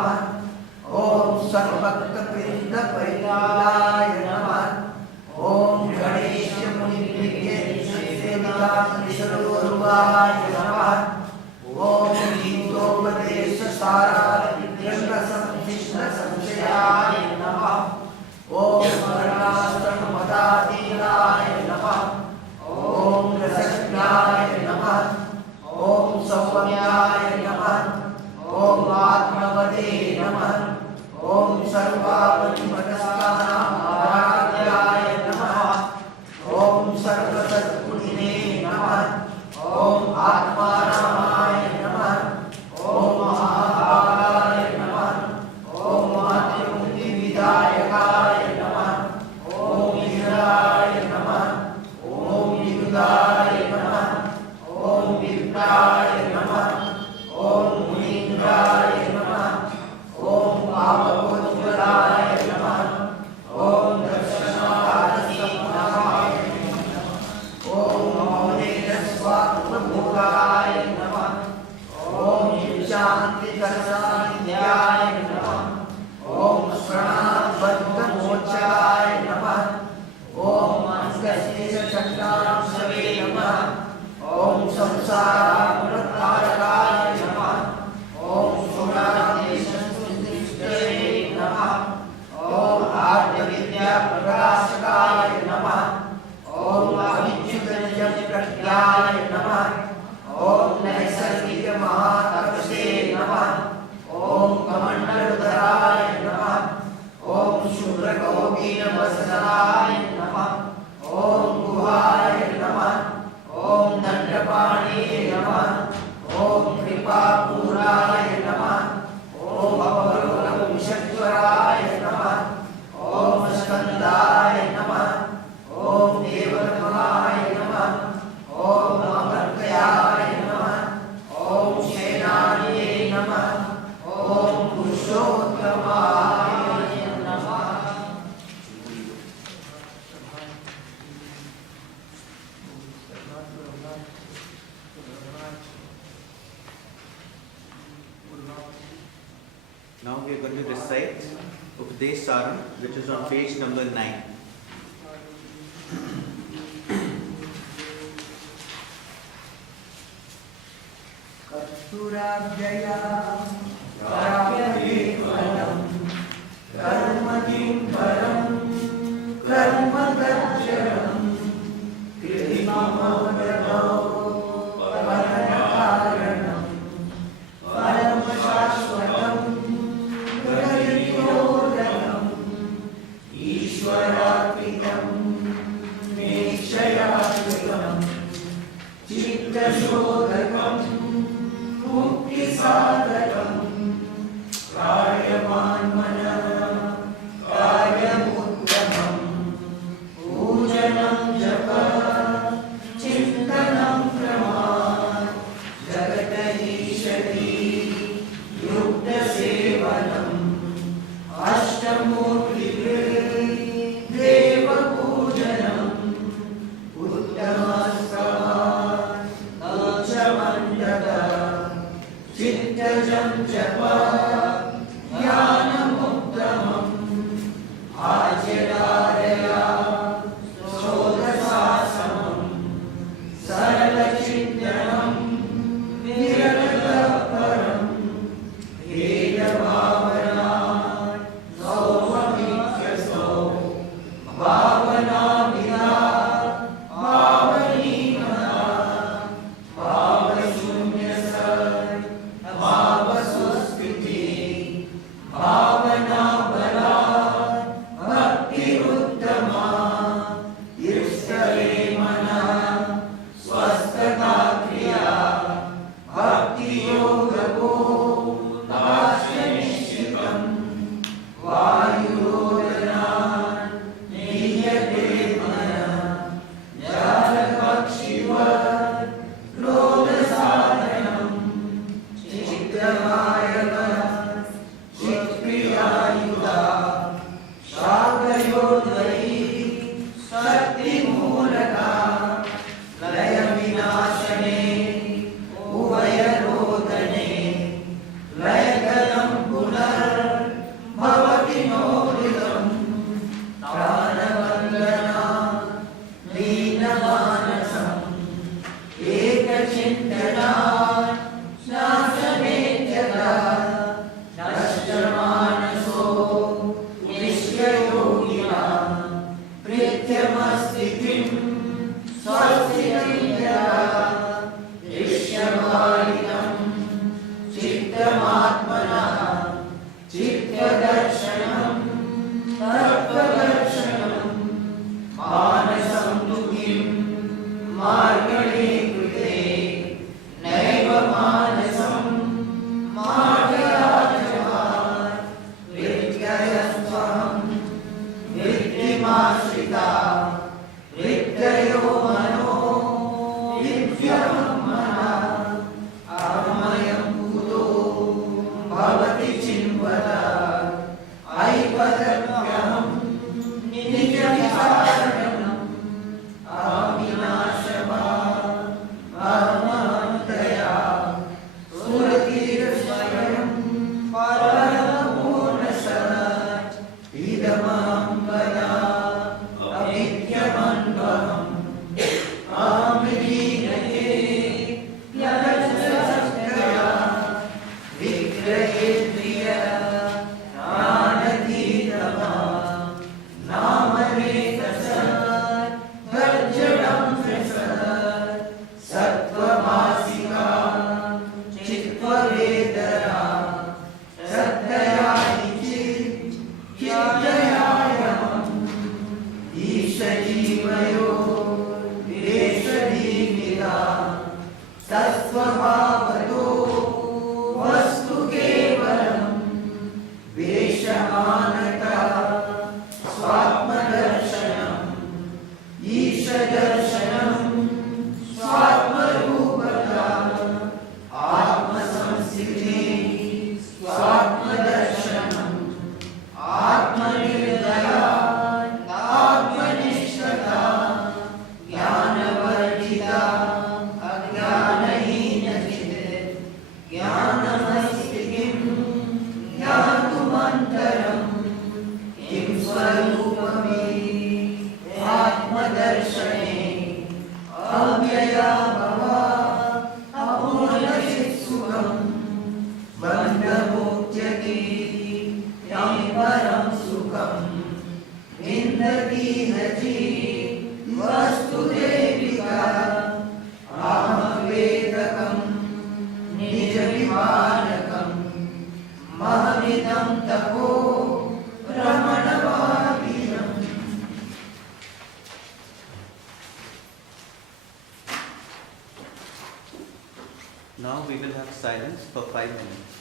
नमः। ओम सर्वभक्तवृंद परिलाय नमः। ओम गणेश मुनिभ्ये सर्वरूपाय नमः। ओम गीतोपदेश साराय संशयाय नमः। ओम वर्णाश्रम मदातीताय नमः। ओम रसज्ञाय नमः। ओम सौम्याय नमः। ओम आत्मवदे नमः। ओम सर्वावधिमनस्कानां आराध्याय नमः। ओम सर्वसद्गुणिने नमः। ओम आत्मारामाय नमः। ओम महाकालाय नमः। ओम आत्ममुक्तिविदायकाय नमः। ओम ईश्वराय नमः। ओम विद्युदाय नमः। ओम विप्राय नमः। ओम मुनीन्द्राय नमः। ओम पावकोज्ज्वलाय नमः। ओम दर्शनार्थी नमः। ओम मौनेश्वात्मभोगाय नमः। ओम शान्तिकरसान्ध्याय नमः। ओम शरणागतमोक्षाय नमः। ओम अंगशेषचक्रांशवे नमः। ओम संसारामृतारकाय नमः। ओम सुरादेशस्तुतिष्ठे नमः। ओम आद्यविद्याप्रकाशकाय नमः। ओम अविच्युतनिजप्रज्ञाय नमः। ओम नैसर्गिकमहातपसे नमः। ओम कमण्डलुधराय नमः। ओम शुभ्रगौपीनवसनाय नमः। ओम गुहाय नमः। ओम दण्डपाणिये नमः। ओम कृपापूराय नमः। ओम अवलोकविषज्वराय नमः। ओम स्कन्दाय नमः। ओम देवतमाय नमः। ओम अमर्त्याय नमः। ओम सेनानिये नमः। ओम पुरुषोत्तमाय नमः। Now we are going to recite Upadesh Saram, which is on page number 9. कर्तुराव्यया काव्यकेवलं कर्म किं परं कर्म तज्जडं कृतिममोदनो परमकारणं परमशाश्वतं प्रकृतिरोधकम् ईश्वरात्मिकं निश्चयात्मिकं चित्तशोधकम् मुक्तिसाधकं कार्यमान्मनः कार्यमुत्तमं पूजनं जपः चिन्तनं क्रमात् जगदीशति युक्तसेवनम् अष्टमूर्तिभिः देवपूजनम् उत्तमस्तवान् उच्चमण्डलः चित्तजं जपः ज्ञानमुत्तमम् आचरादया शोधशासनम् सरलचिन्तनं निरतपरं भेदभावनात् सौममित्यसौ भावना विना भावनीमना भावशून्य भावसुस्थिति परमात्मना चित्तदर्शनं तत्त्वदर्शनं मानसं तु किं मार्गणे कृते नैव मानसं मार्गयाचकात् वृत्तयस्त्वहं वृत्तिमाश्रिता वृत्तयो मनो विद्यमं मनः अहमयं कुतो भवति चिन्वत ऐपदभ्यहं निजविचारणम् अविनाशवान् अहमहन्तया सुरतिर्स्वयं परमपूर्णसत् इदमहं वदा अविद्यमन्वहम् अहमिदीयते यदसक्तया विग्रहेन्द्रिय ज्ञानतीतमा नामनेतसत् तज्जडं प्रसत् सत्त्वभासिका चित्त्ववेदना सत्तया निचित् चित्तयायमम् ईशजीवयो विवेशदीमिता सत्स्वभावतो वस्तु केवलम् वेशमानता स्वात्मदर्शनम् ईशदर्शनम् स्वात्मरूपता आत्मसंस्थितिः स्वात्मदर्शनम् आत्मनिर्दया आत्मनिष्ठता ज्ञानवर्जिता अज्ञानहीनचित् ज्ञानमस्ति किं ज्ञातुमन्तरम् किं स्वरूपमि आत्मदर्शने अव्यया भवा अपूर्णचित्सुखम् बन्धमोच्यते यं परं सुखम् विन्दति न चेत् वस्तुदेविका अहमवेदकम् निजविमानकम् महमिदं तपो रमणवादिनम् Now we will have silence for 5 minutes.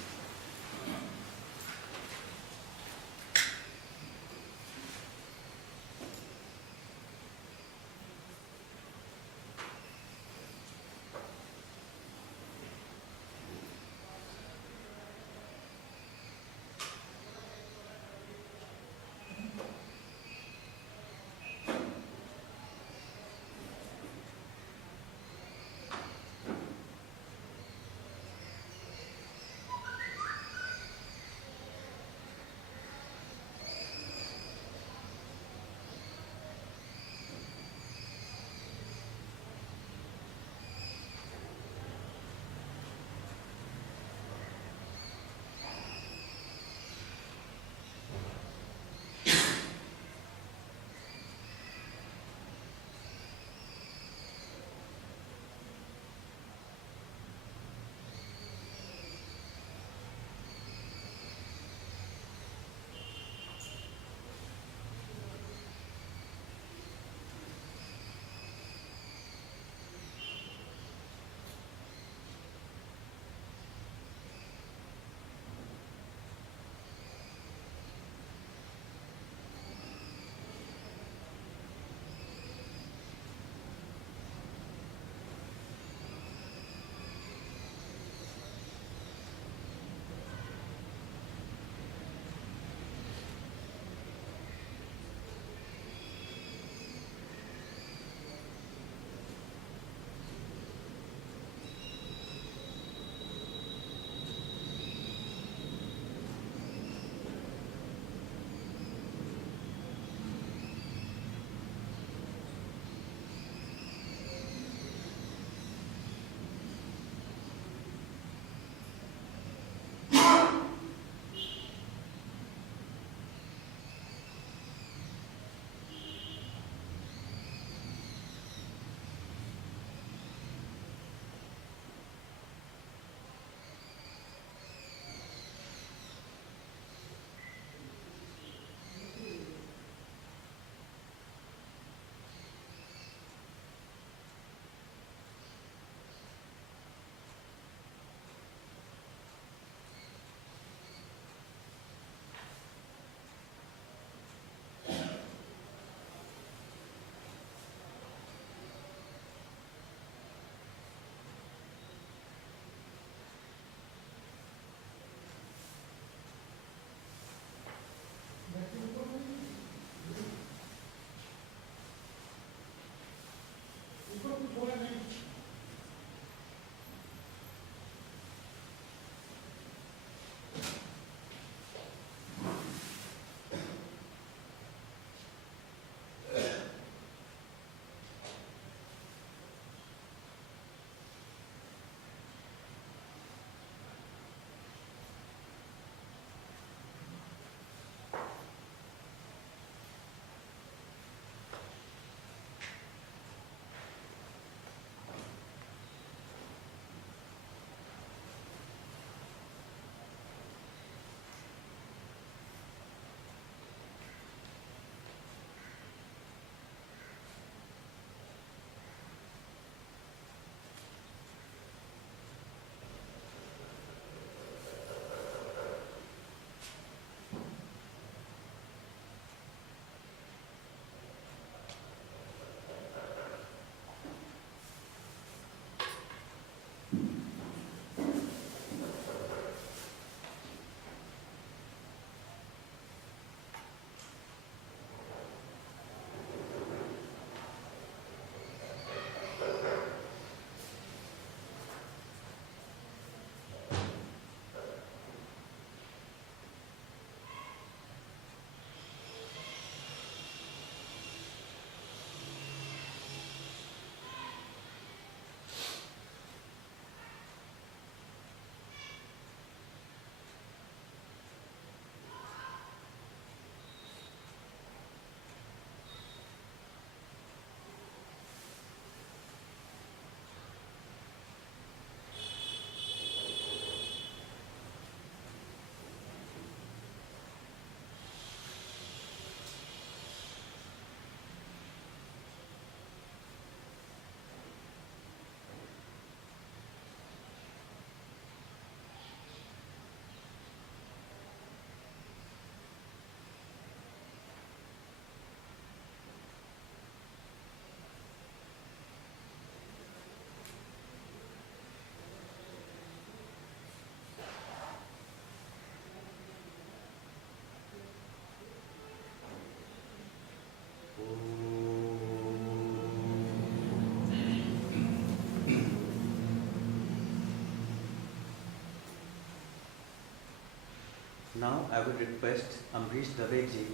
Now I would request Ambarish Dave Ji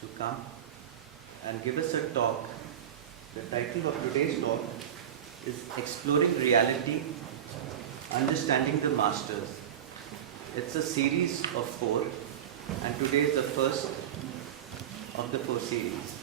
to come and give us a talk. The title of today's talk is Exploring Reality, Understanding the Masters. It's a series of 4, and today is the first of the 4 series.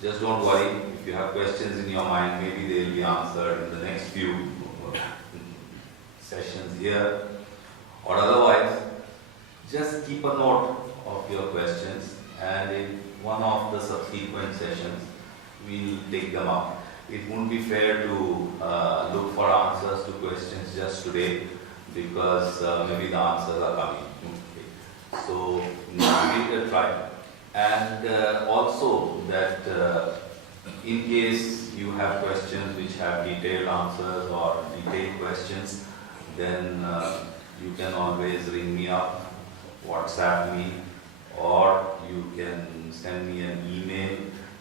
Just don't worry. If you have questions in your mind, maybe they'll be answered in the next few sessions here. Or otherwise, just keep a note of your questions, and in one of the subsequent sessions, we'll take them up. It won't be fair to look for answers to questions just today, because maybe the answers are coming. Okay. So, give it a try. And also that in case you have questions which have detailed answers or detailed questions, then you can always ring me up, WhatsApp me, or you can send me an email,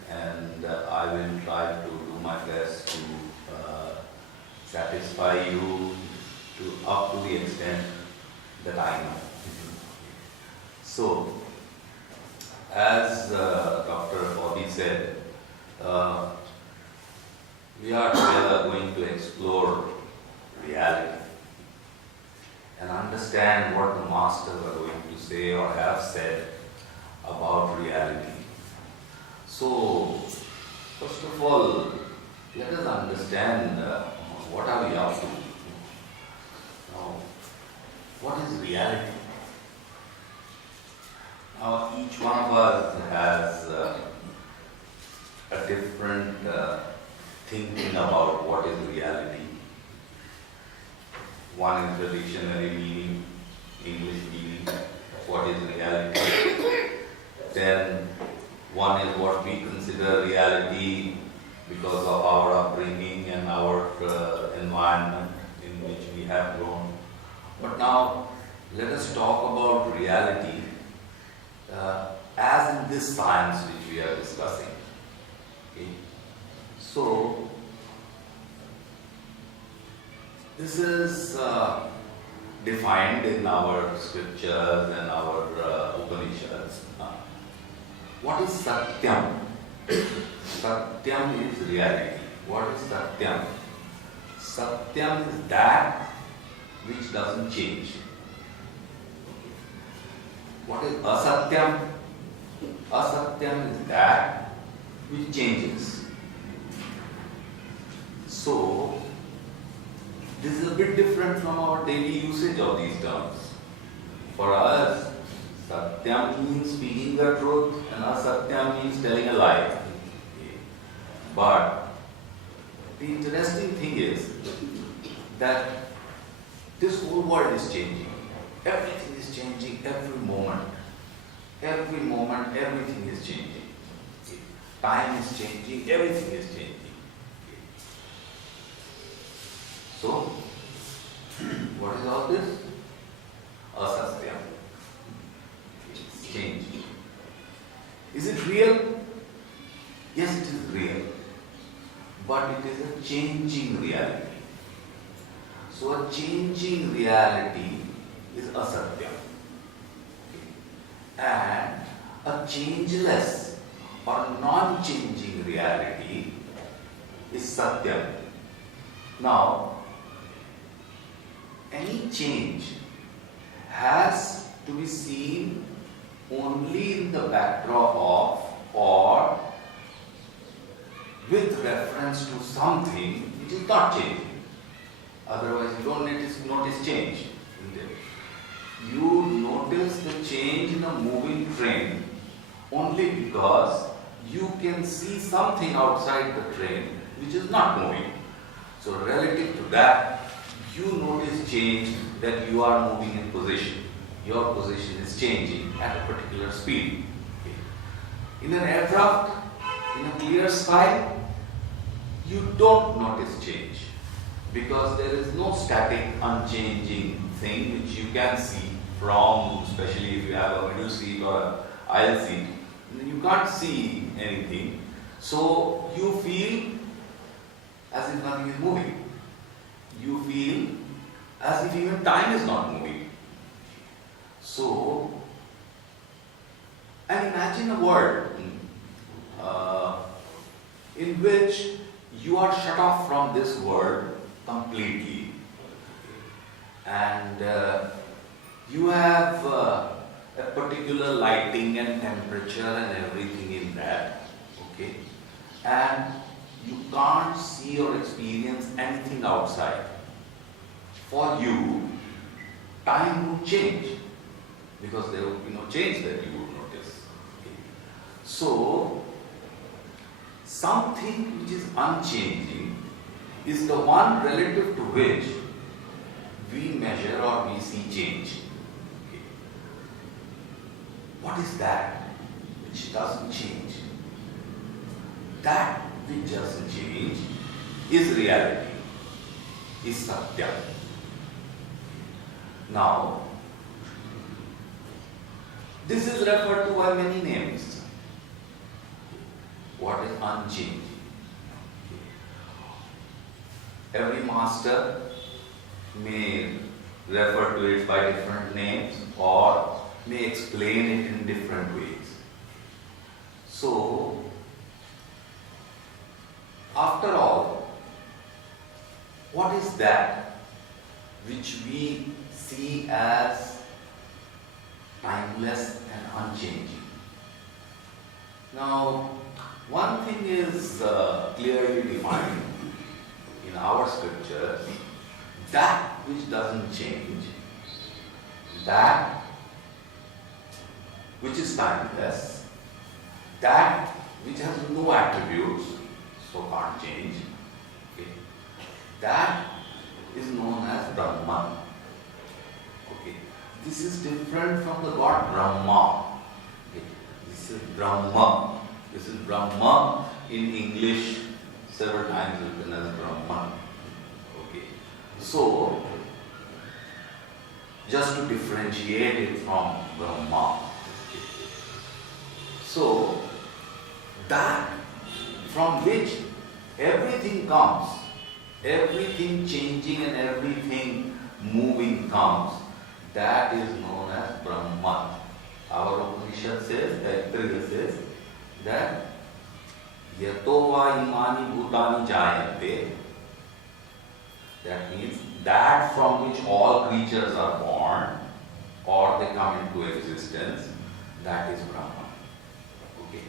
and I will try to do my best to satisfy you up to the extent that I know. So, as Dr. Bobby said, we are together going to explore reality and understand what the masters are going to say or have said about reality. So, first of all, let us understand what are we up to. Now, what is reality? Now, each one of us has a different thinking about what is reality. One is the dictionary meaning, English meaning, what is reality. Then one is what we consider reality because of our upbringing and our environment in which we have grown. But now, let us talk about reality as in this science which we are discussing. Okay? So, this is defined in our scriptures and our Upanishads. What is Satyam? Satyam is reality. What is Satyam? Satyam is that which doesn't change. What is Asatyam? Asatyam is that which changes. So, this is a bit different from our daily usage of these terms. For us, Satyam means speaking the truth and Asatyam means telling a lie. But the interesting thing is that this whole world is changing. Everything is changing every moment. Every moment, everything is changing. Time is changing, everything is changing. So, what is all this? Asatyam. It's changing. Is it real? Yes, it is real. But it is a changing reality. So, a changing reality is asatyam. And a changeless or non-changing reality is satyam. Now, any change has to be seen only in the backdrop of or with reference to something which is not changing. Otherwise, you don't notice change. You notice the change in a moving train only because you can see something outside the train which is not moving. So relative to that, you notice change that you are moving in position. Your position is changing at a particular speed. In an aircraft, in a clear sky, you don't notice change because there is no static, unchanging thing which you can see from, especially if you have a middle seat or an aisle seat, you can't see anything. So you feel as if nothing is moving. You feel as if even time is not moving. So, and imagine a world in which you are shut off from this world completely, and you have a particular lighting and temperature and everything in that, okay, and you can't see or experience anything outside. For you, time would change because there would be no change that you would notice. Okay. So, something which is unchanging is the one relative to which we measure or we see change. Okay. What is that which doesn't change? That which doesn't change is reality, is Satya. Now, this is referred to by many names. What is unchanging? every master may refer to it by different names or may explain it in different ways. So, after all, what is that which we see as timeless and unchanging? Now, one thing is clearly defined in our scriptures, that which doesn't change, that which is timeless, that which has no attributes, so can't change, okay, that is known as Brahman. Okay. This is different from the God Brahma. Okay. This is Brahma. This is Brahma in English, several times written as Brahman. Okay. So, just to differentiate it from Brahma. Okay. So, that from which everything comes, everything changing and everything moving comes, that is known as Brahman. Our Upanishad says, Taittiriya says, that yato va imani bhutani jayante, that means that from which all creatures are born or they come into existence, that is Brahman. Okay.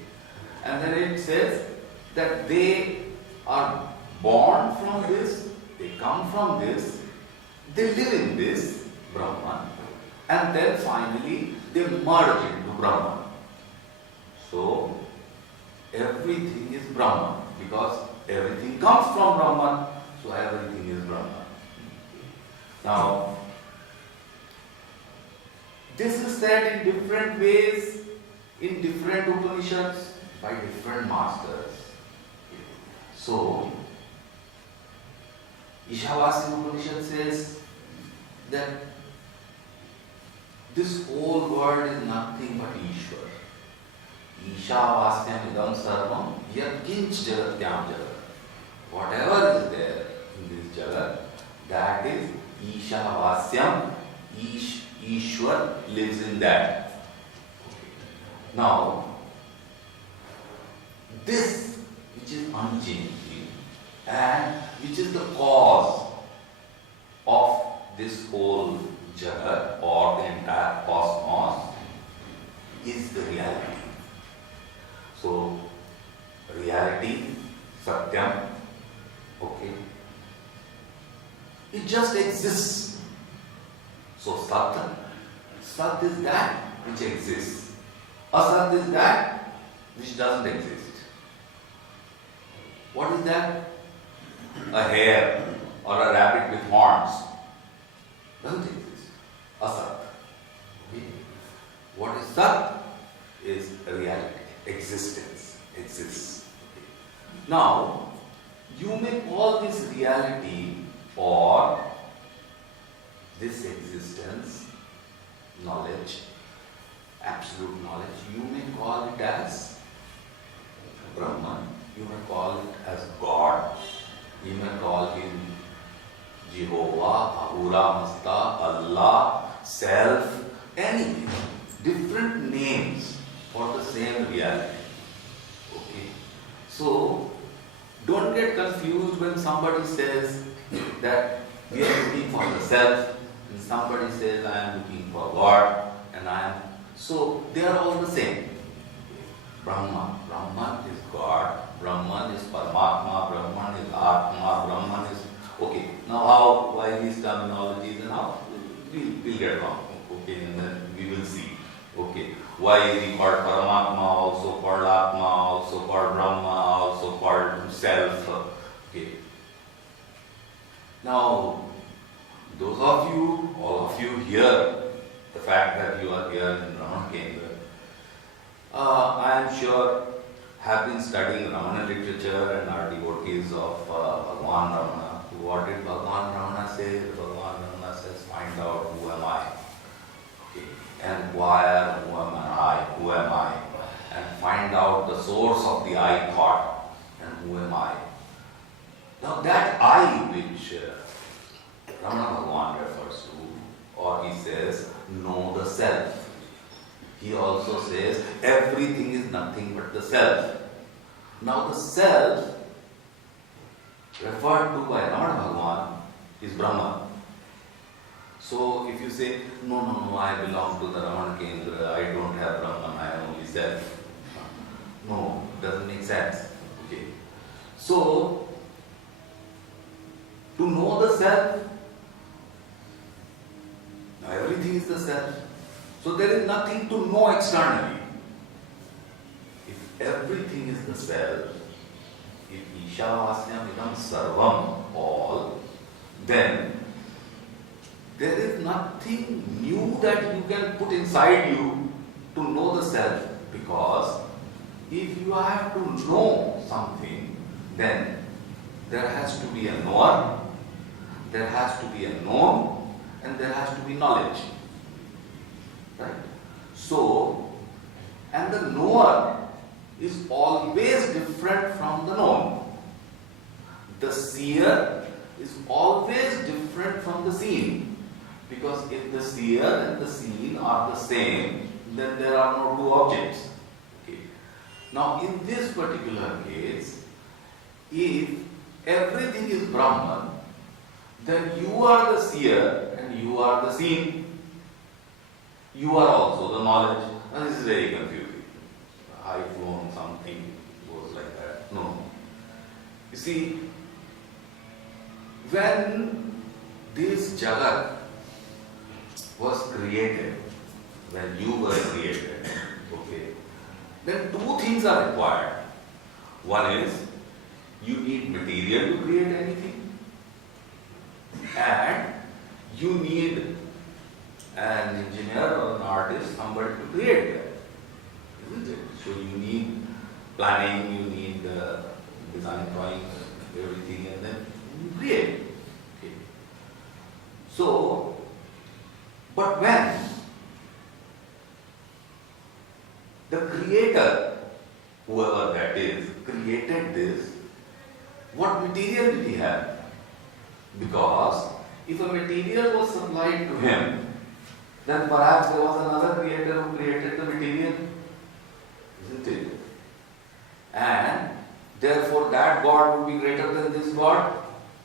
And then it says that they are born from this, they come from this, they live in this Brahman, and then finally they merge into Brahman. So, everything is Brahman because everything comes from Brahman, so everything is Brahman. Now, this is said in different ways, in different Upanishads, by different masters. So, Ishavasya Upanishad says that this whole world is nothing but Ishwar. Ishavasyam idam sarvam yat kinch jagatyam jagat. Whatever is there in this jagat, that is Ishavasyam. Ishwar lives in that. Now, this which is unchanging and which is the cause of this whole jagat or the entire cosmos is the reality. So, reality, Satyam, okay, it just exists. So, Sat is that which exists. Asat is that which doesn't exist. What is that? A hare or a rabbit with horns doesn't exist. Asat. Okay. What is Sat? Is reality. Existence exists. Okay. Now, you may call this reality or this existence, knowledge, absolute knowledge, you may call it as Brahman, you may call it as God, you may call him Jehovah, Ahura Mazda, Allah, Self, anything. Different names for the same reality. Okay. So, don't get confused when somebody says that we are looking for the self, and somebody says I am looking for God, and I am. So, they are all the same. Brahman. Brahman is God, Brahman is Paramatma, Brahman is Atma, Brahman is. Okay. Now, how, why these terminologies and how? We'll get wrong. Okay, and then we will see. Okay. Why is he called Paramatma, also called Atma, also called Brahma, also called Self? Okay. Now, those of you, all of you here, the fact that you are here in Ramana Kendra, I am sure have been studying Ramana literature and are devotees of Bhagwan Ramana. What did Bhagwan Ramana say? Bhagwan Ramana says, find out who am I. Okay. And why, who am I, who am I, and find out the source of the I thought, and who am I. Now that I which Ramana Bhagavan refers to, or he says, know the self. He also says, everything is nothing but the self. Now the self referred to by Ramana Bhagavan is Brahman. So if you say, no, I belong to the Ramana Kendra, I don't have Brahman, I am only self. No, doesn't make sense. Okay. So, to know the self, now everything is the self. So there is nothing to know externally. If everything is the self, if Ishavasya becomes Sarvam, all, then there is nothing new that you can put inside you to know the self, because if you have to know something, then there has to be a knower, there has to be a known, and there has to be knowledge. Right? So, and the knower is always different from the known. The seer is always different from the seen. Because if the seer and the seen are the same, then there are no two objects. Okay. Now in this particular case, if everything is Brahman, then you are the seer and you are the seen. You are also the knowledge. Now this is very confusing. iPhone, something goes like that. No. You see, when this Jagat was created, when you were created, okay, then two things are required. One is, you need material to create anything, and you need an engineer or an artist, somebody to create that, isn't it? So you need planning, you need design drawings, everything, and then you create. Okay. So, but when the creator, whoever that is, created this, what material did he have? Because if a material was supplied to him, then perhaps there was another creator who created the material, isn't it? And therefore that God would be greater than this God.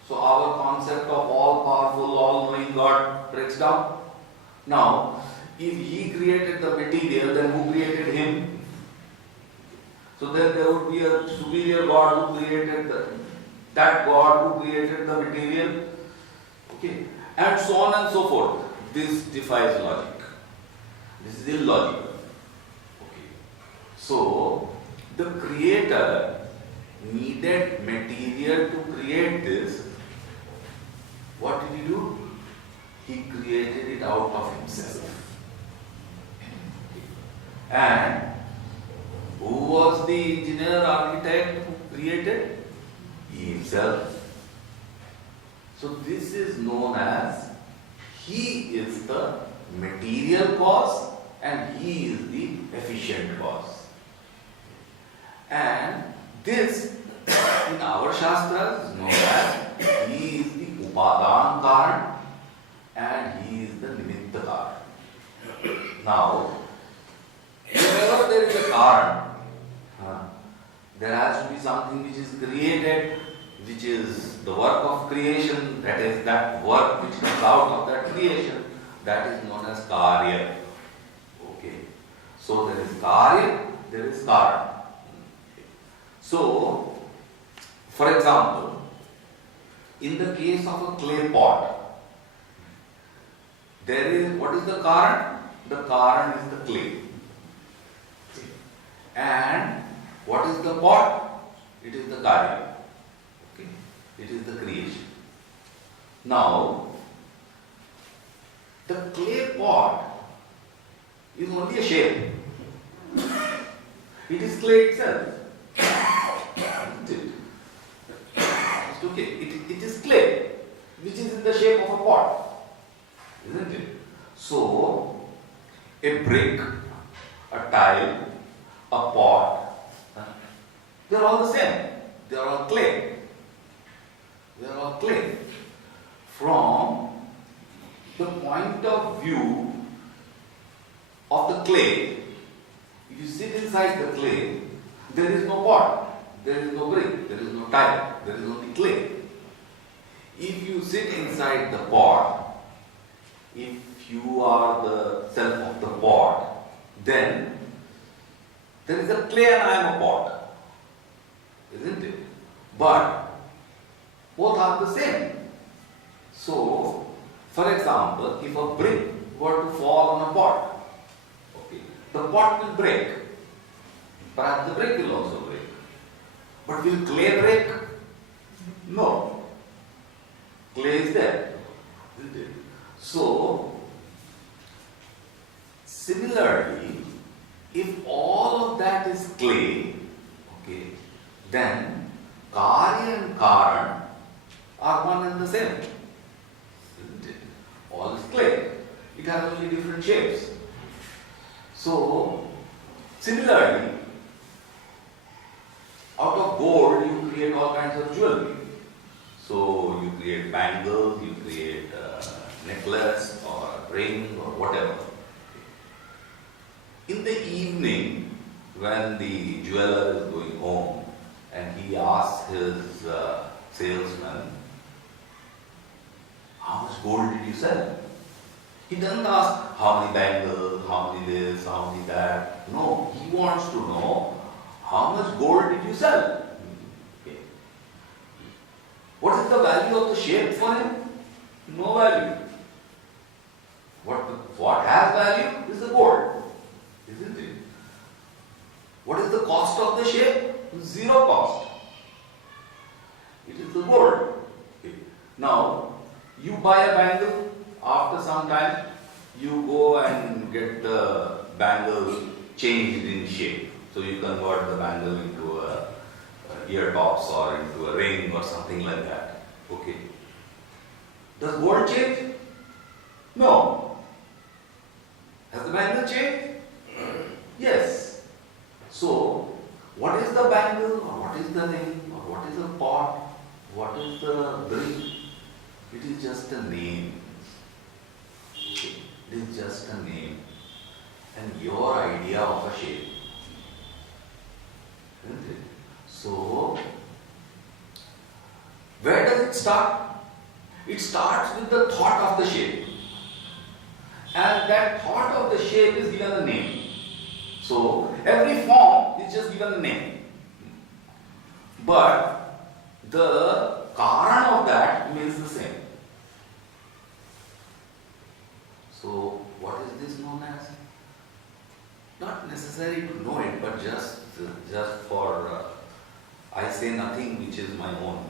So our concept of all-powerful, all-knowing God breaks down. Now, if he created the material, then who created him? So then there would be a superior God who created that God who created the material. Okay. And so on and so forth. This defies logic. This is illogical. Okay. So, the creator needed material to create this. What did he do? He created it out of himself. And who was the engineer, architect who created? He himself. So this is known as, he is the material cause and he is the efficient cause. And this in our Shastras is known as, he is the Upadan Karan and he is the Nimitta Karan. Now, whenever there is a Karan, there has to be something which is created, which is the work of creation, that is that work which comes out of that creation, that is known as Karya. Okay. So there is Karya, there is Karan. So, for example, in the case of a clay pot, there is, what is the Karan? The Karan is the clay. And what is the pot? It is the Karya. Okay. It is the creation. Now, the clay pot is only a shape. It is clay itself. Isn't it? It's okay. It is clay, which is in the shape of a pot. Isn't it? So, a brick, a tile, a pot, they are all the same. They are all clay. They are all clay. From the point of view of the clay, if you sit inside the clay, there is no pot, there is no brick, there is no tile, there is only clay. If you sit inside the pot, if you are the self of the pot, then there is a clay and I am a pot, isn't it? But both are the same. So, for example, if a brick were to fall on a pot, okay, the pot will break. Perhaps the brick will also break. But will clay break? No. Clay is there, isn't it? So, similarly, if all of that is clay, okay, then Karya and Karan are one and the same, isn't it? All is clay. It has only different shapes. So, similarly, out of gold you create all kinds of jewelry. So, you create bangles, you create a necklace or a ring or whatever. In the evening, when the jeweler is going home and he asks his salesman, how much gold did you sell? He doesn't ask how many bangles, how many this, how many that. No, he wants to know how much gold did you sell? Okay. What is the value of the shape for him? No value. What has value is the gold, isn't it? What is the cost of the shape? Zero cost. It is the gold. Okay. Now, you buy a bangle, after some time, you go and get the bangle changed in shape. So you convert the bangle into a ear tops or into a ring or something like that. Okay. Does gold change? No. Has the bangle changed? Yes. So, what is the bangle or what is the ring or what is the pot? What is the brick? It is just a name. Okay. It is just a name. And your idea of a shape. Isn't it? So, where does it start? It starts with the thought of the shape. And that thought of the shape is given a name. So, every form is just given a name. But the Karan of that remains the same. So, what is this known as? Not necessary to know it, but just for I say nothing which is my own.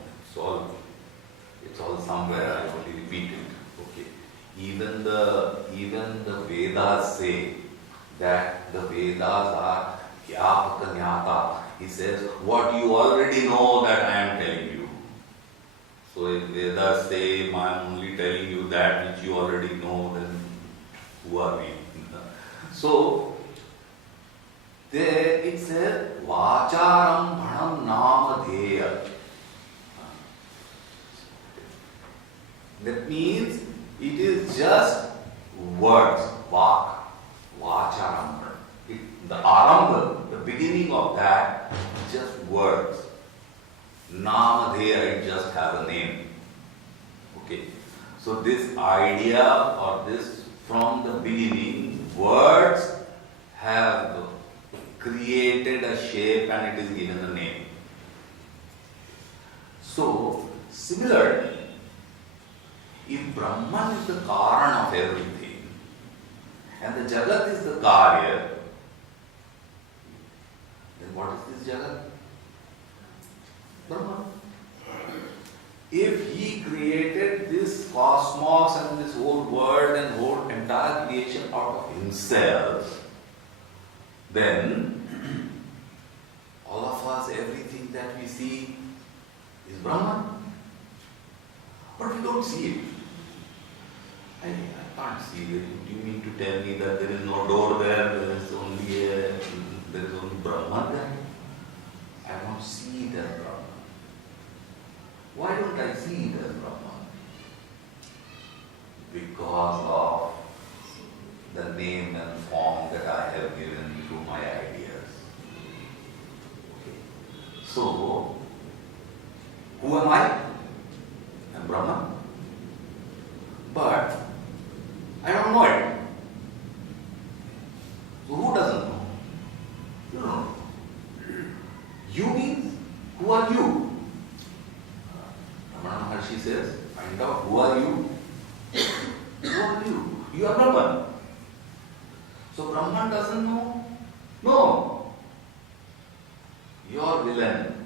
It's all somewhere. I only repeat it. Okay. Even the Vedas say that the Vedas are Vyapaka Nyata. He says, what you already know that I am telling you. So if Vedas say, I am only telling you that which you already know, then who are we? So, there it says, Vacharam Bhanam Namadheya. That means it is just words, Vak, Vacharam. The Arambha, the beginning of that, is just words. Namadheya, it just has a name. Okay. So this idea or this from the beginning, words have created a shape and it is given a name. So, similarly, if Brahman is the Karan of everything and the Jagat is the Karya, then what is this Jagat? Brahman. If he created this cosmos and this whole world and whole entire creation out of himself, then all of us, everything that we see is Brahman. But we don't see it. I can't see it. Do you mean to tell me that there is no door there, there is only Brahman there? I don't see it as Brahman. Why don't I see it as Brahman? because of the name and form that I have given to my ideas. Okay. So, who am I? I'm Brahman. But I don't know it. So who doesn't know? No. You means, who are you? Ramana Maharshi says, find out who are you? Who are you? You are Brahman. So Brahman doesn't know? No. Your villain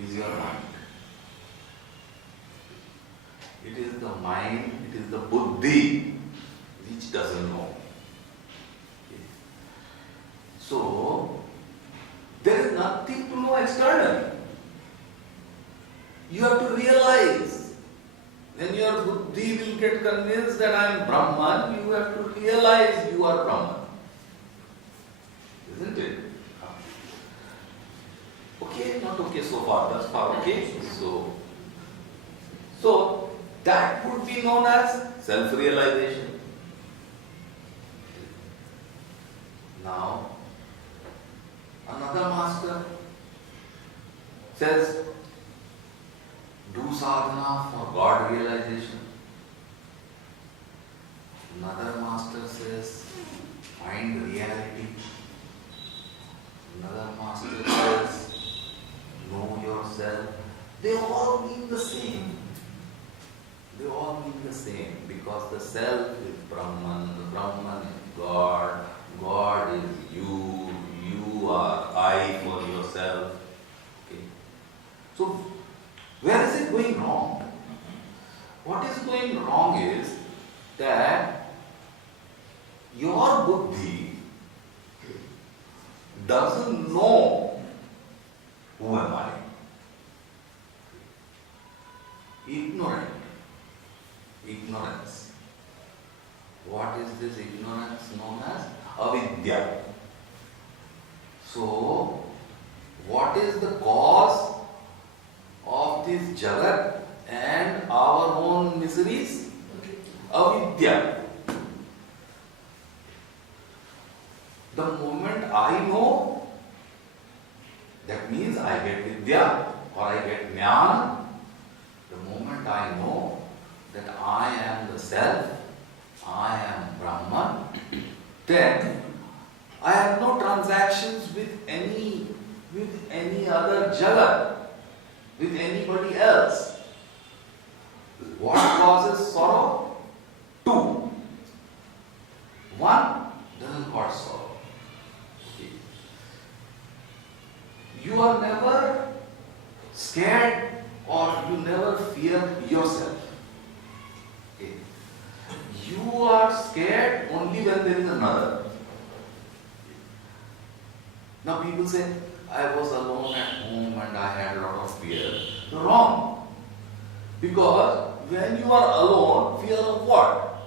is your mind. It is the mind, it is the buddhi which doesn't know. So, there is nothing to know externally. You have to realize. When your buddhi will get convinced that I am Brahman, you have to realize you are Brahman. Isn't it? Okay, not okay so far, that's far okay. So that would be known as self-realization. Now, another master says, do sadhana for God realization. Another master says, find reality. Another master says, know yourself. They all mean the same. They all mean the same because the self is Brahman, the Brahman is God, God is you, you are I for yourself. Okay. So, where is it going wrong? What is going wrong is that your buddhi doesn't know who am I. Ignorant. Ignorance. What is this ignorance known as? Avidya. So, what is the cause of this jagat and our own miseries? Avidya. The moment I know, that means I get vidya or I get jnana. The moment I know that I am the self, I am Brahman, then I have no transactions with any other jagat, with anybody else. What causes sorrow? Two. One doesn't cause sorrow. Okay. You are never scared or you never fear yourself. Okay. You are scared only when there is another. Now people say, I was alone at home and I had a lot of fear. Wrong. Because when you are alone, fear of what?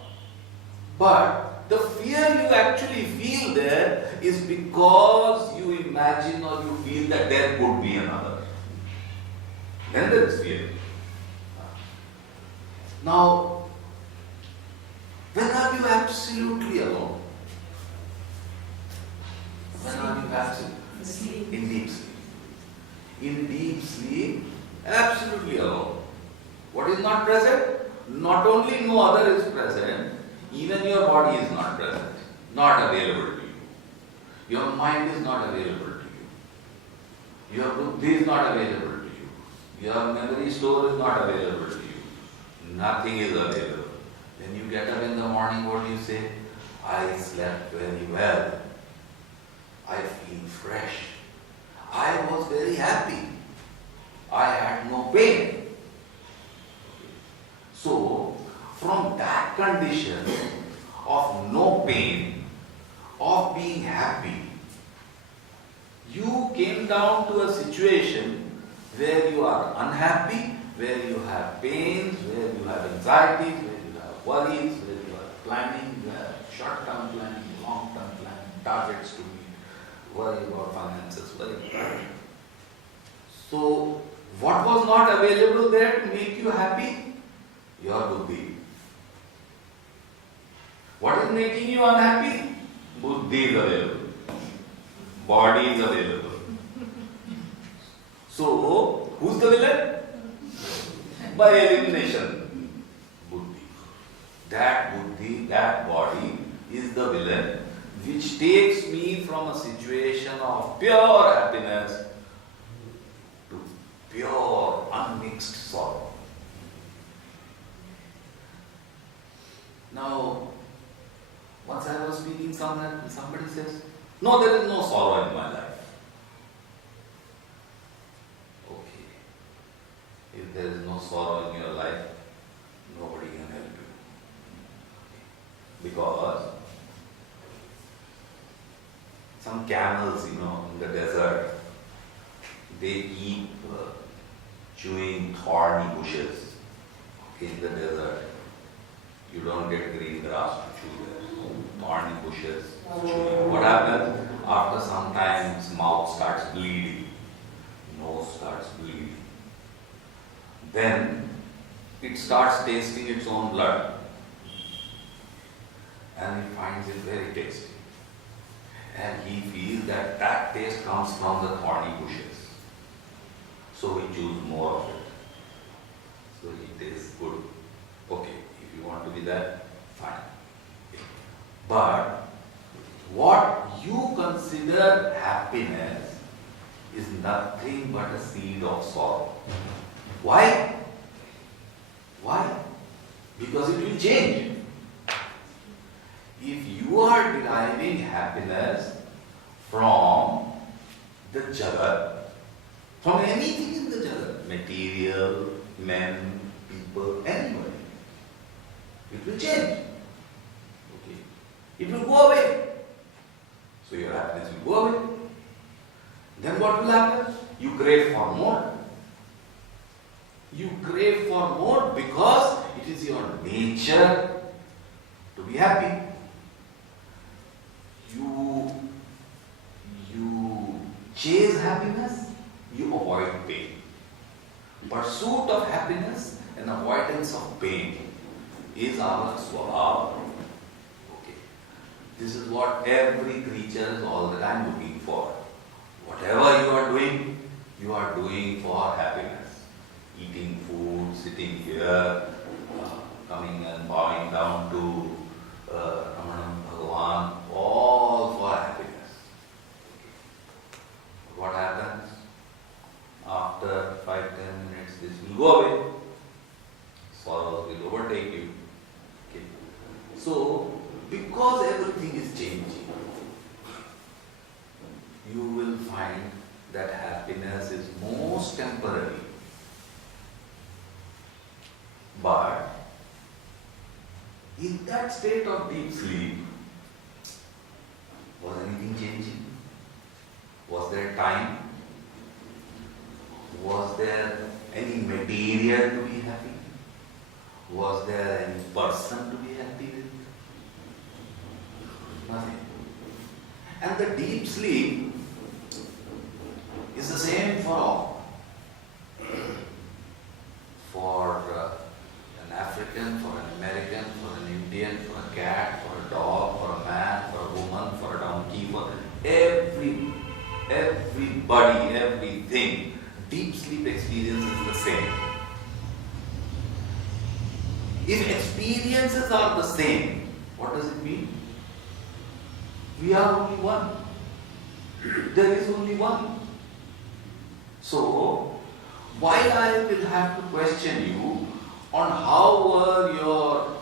But the fear you actually feel there is because you imagine or you feel that there could be another. Then there is fear. Now, when are you absolutely alone? When are you absolutely? In deep sleep. In deep sleep, absolutely alone. What is not present? Not only no other is present, even your body is not present, not available to you. Your mind is not available to you. Your buddhi is not available to you. Your memory store is not available to you. Nothing is available. When you get up in the morning, what do you say? I slept very well. I feel fresh. I was very happy. I had no pain. So, from that condition of no pain, of being happy, you came down to a situation where you are unhappy, where you have pains, where you have anxieties, where you have worries, where you are planning, you have short-term planning, long-term planning, targets to meet, worry about finances, worry about. So, what was not available there to make you happy? Your buddhi. What is making you unhappy? Buddhi is available. Body is available. So, who's the villain? By elimination. Buddhi. That buddhi, that body is the villain which takes me from a situation of pure happiness to pure unmixed sorrow. Now, once I was speaking somewhere, somebody says, no, there is no sorrow in my life. Okay. If there is no sorrow in your life, nobody can help you. Because some camels, in the desert, they keep chewing thorny bushes in the desert. You don't get green grass to chew there. Thorny bushes, chewing. What happens? After some time, its mouth starts bleeding. Nose starts bleeding. Then it starts tasting its own blood. And he finds it very tasty. And he feels that that taste comes from the thorny bushes. So he chews more of it. So it tastes good. Okay, if you want to be that, fine. But what you consider happiness is nothing but a seed of sorrow. Why? Why? Because it will change. If you are deriving happiness from the jagat, from anything in the jagat, material, men, people, anybody, it will change. Okay. It will go away. So your happiness will go away. Then what will happen? You crave for more. You crave for more because it is your nature to be happy. You chase happiness, you avoid pain. Pursuit of happiness and avoidance of pain is our swabhava. Okay. This is what every creature is all the time looking for. Whatever you are doing for happiness. Eating food, sitting here, coming and bowing down to Ramana Bhagavan, all for happiness. Okay. What happens? After 5-10 minutes, this will go away. Sorrows will overtake you. Okay. So, because everything is changing, you will find that happiness is most temporary. But in that state of deep sleep, was anything changing? Was there time? Was there any material to be happy? Was there any person to be happy with? Nothing. And the deep sleep is the same for all. For an African, for an American, for an Indian, for a cat, for a dog, for a man, for a woman, for a donkey, for everybody, everything. Deep sleep experience is the same. If experiences are the same, what does it mean? We are only one. There is only one. So, while I will have to question you on how were your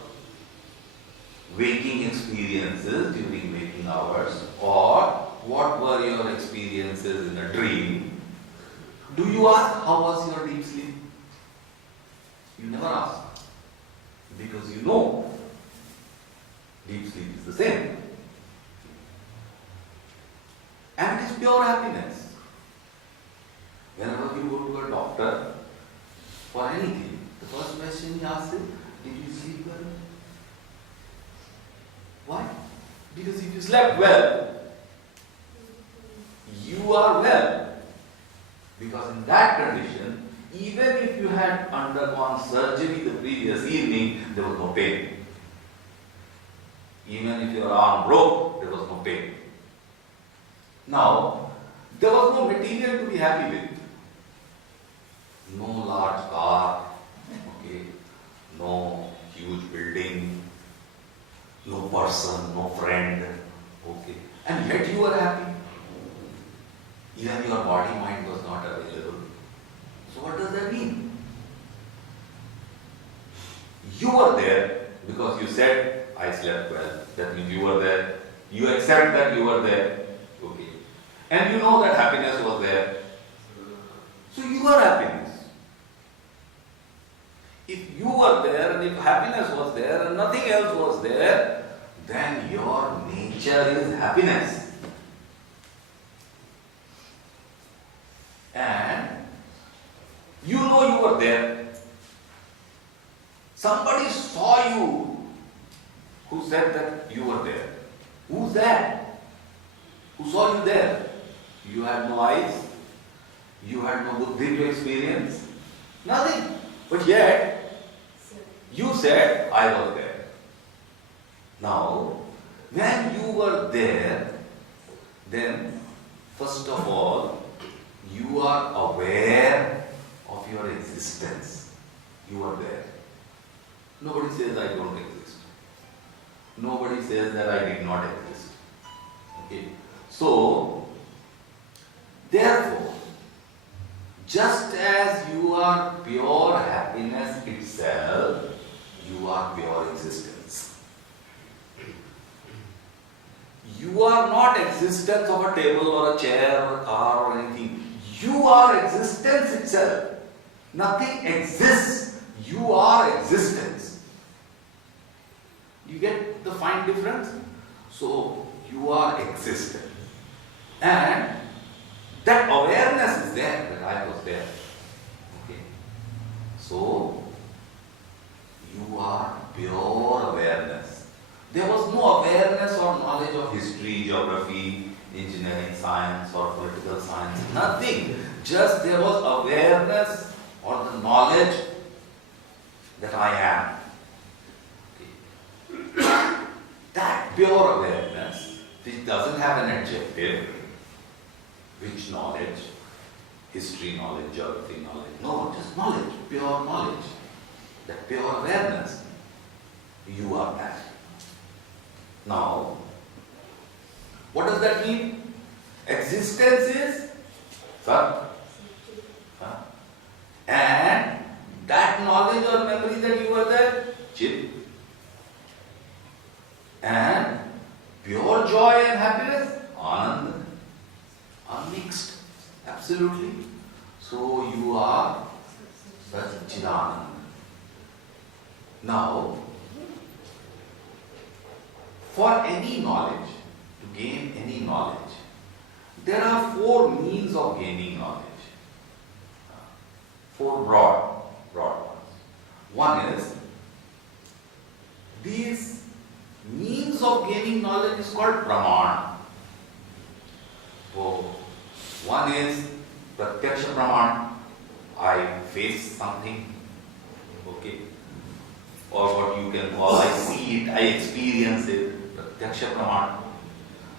waking experiences during waking hours, or what were your experiences in a dream, do you ask how was your deep sleep? You never ask. Because you know deep sleep is the same. And it is pure happiness. Whenever you go to a doctor for anything, the first question he asks is, did you sleep well? Why? Because if you slept well, you are well. Because in that condition, even if you had undergone surgery the previous evening, there was no pain. Even if your arm broke, there was no pain. Now, there was no material to be happy with. No large car, okay, no huge building, no person, no friend, okay, and yet you were happy. Even your body mind was not available. So what does that mean? You were there because you said, I slept well. That means you were there. You accept that you were there. Okay. And you know that happiness was there. So you are happiness. If you were there and if happiness was there and nothing else was there, then your nature is happiness. And you know you were there. Somebody saw you who said that you were there. Who's that? Who saw you there? You had no eyes. You had no buddhi to experience. Nothing. But yet, you said, I was there. Now, when you were there, then, first of all, you are aware of your existence. You are there. Nobody says I don't exist. Nobody says that I did not exist. Okay. So, therefore, just as you are pure happiness itself, you are pure existence. You are not existence of a table or a chair or a car or anything. You are existence itself. Nothing exists. You are existence. You get the fine difference? So, you are existent. And that awareness is there, that I was there. Okay. So, you are pure awareness. There was no awareness or knowledge of history, geography, engineering, science or political science. Nothing. Just there was awareness or the knowledge that I am. Okay. That pure awareness, which doesn't have an adjective, which knowledge, history knowledge, geography knowledge, no, just knowledge, pure knowledge, that pure awareness, you are that. Now, what does that mean? Existence is Sat. And that knowledge or memory that you were there, Chit. And pure joy and happiness, Anand. Unmixed. Absolutely. So you are Satchidanand. Now, for any knowledge, to gain any knowledge, there are 4 means of gaining knowledge. 4 broad ones. One is, these means of gaining knowledge is called Praman. So, one is Pratyaksha Praman. I face something, okay, or what you can call I see it, I experience it, Pratyaksha Praman.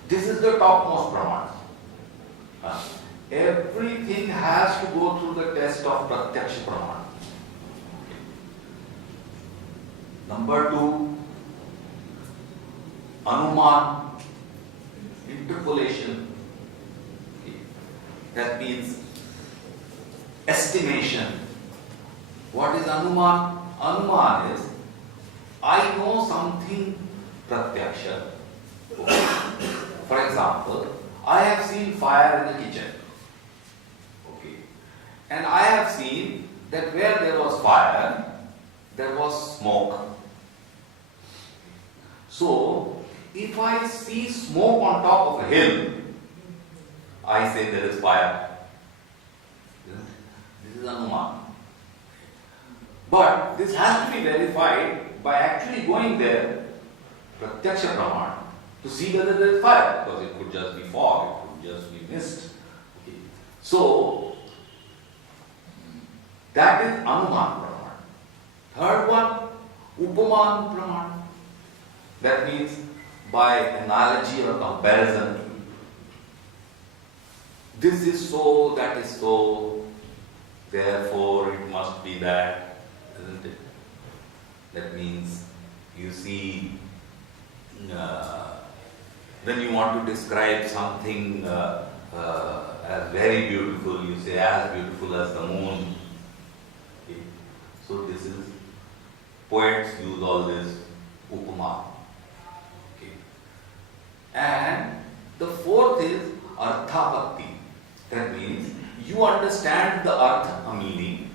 This is the topmost Praman. Everything has to go through the test of Pratyaksha Praman. Number 2, Anuman, interpolation. That means estimation. What is Anuman? Anuman is, I know something Pratyaksha. For example, I have seen fire in the kitchen. Okay. And I have seen that where there was fire, there was smoke. So, if I see smoke on top of a hill, I say there is fire. This is Anuman. But this has to be verified by actually going there, Pratyaksha Praman, to see whether there is fire, because it could just be fog, it could just be mist. Okay. So, that is Anuman Praman. Third one, Upaman Praman. That means by analogy or comparison. This is so, that is so, therefore it must be that, isn't it? That means you see, when you want to describe something as very beautiful, you say as beautiful as the moon. Okay. So this is, poets use all this upama. Okay. And the fourth is arthapatti. That means you understand the artha, meaning,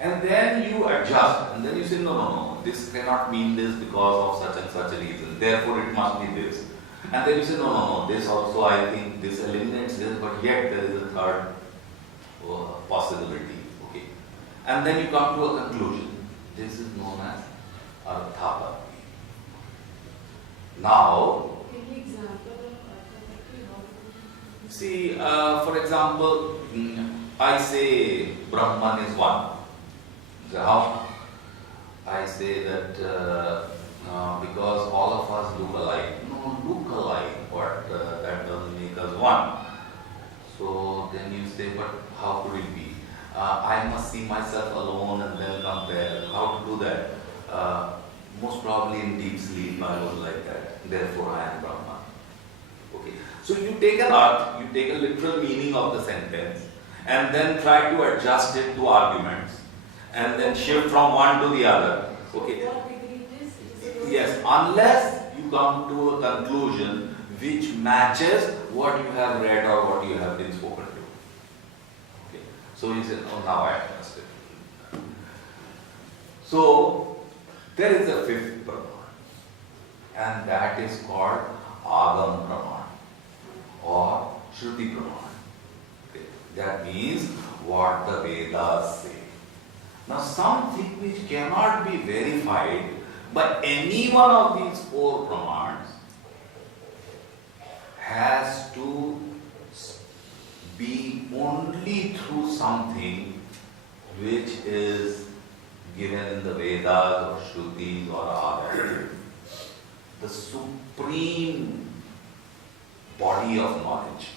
and then you adjust, and then you say, no, this cannot mean this because of such and such a reason, therefore it must be this. And then you say, no, this also I think this eliminates this, but yet there is a third possibility. Okay. And then you come to a conclusion. This is known as arthapatti. Now, any example of arthapatti? see, for example, I say Brahman is one. So how? I say that because all of us look alike. No, look alike, but that doesn't make us one. So then you say, but how could it be? I must see myself alone and then compare. How to do that? Most probably in deep sleep I was like that. Therefore I am Brahman. Okay. So you take an arth, you take a literal meaning of the sentence and then try to adjust it to arguments and then shift from one to the other. Okay. What degree it is? Yes, unless you come to a conclusion which matches what you have read or what you have been spoken to. Okay. So he said, oh, now I understand. So there is a fifth praman, and that is called agam praman or shruti praman. Okay. That means what the Vedas say. Now something which cannot be verified by any one of these four pramans has to be only through something which is given in the Vedas or Shrutis or Agam. The supreme body of knowledge.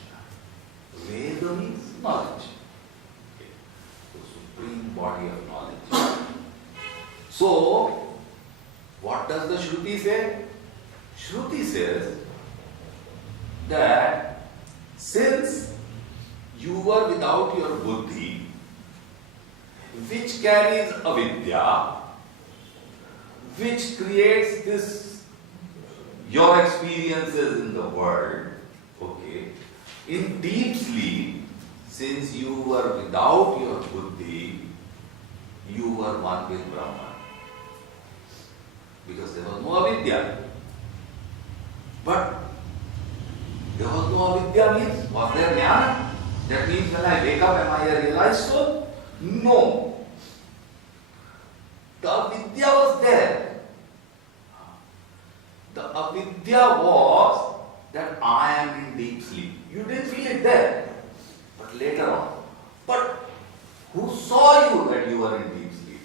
Veda means knowledge. Okay. The supreme body of knowledge. So, what does the Shruti say? Shruti says that since you were without your buddhi, which carries avidya, which creates this, your experiences in the world, okay, in deep sleep, since you were without your buddhi, you were one with Brahman. Because there was no avidya. But there was no avidya means, was there jnana? That means when I wake up, am I a realized soul? No. The avidya was there. The avidya was that I am in deep sleep. You didn't feel it there, but later on. But who saw you that you were in deep sleep?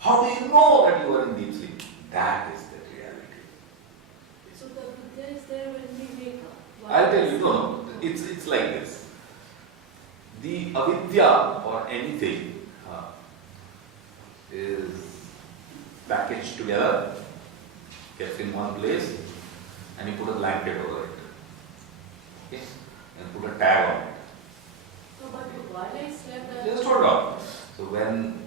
How do you know that you were in deep sleep? That is the reality. So the Buddha is there when we wake up. I'll tell you, no, it's like this. The avidya or anything is packaged together, kept in one place, and you put a blanket over it. Okay? And put a tag on it. So, but while I slept, Just hold on. So when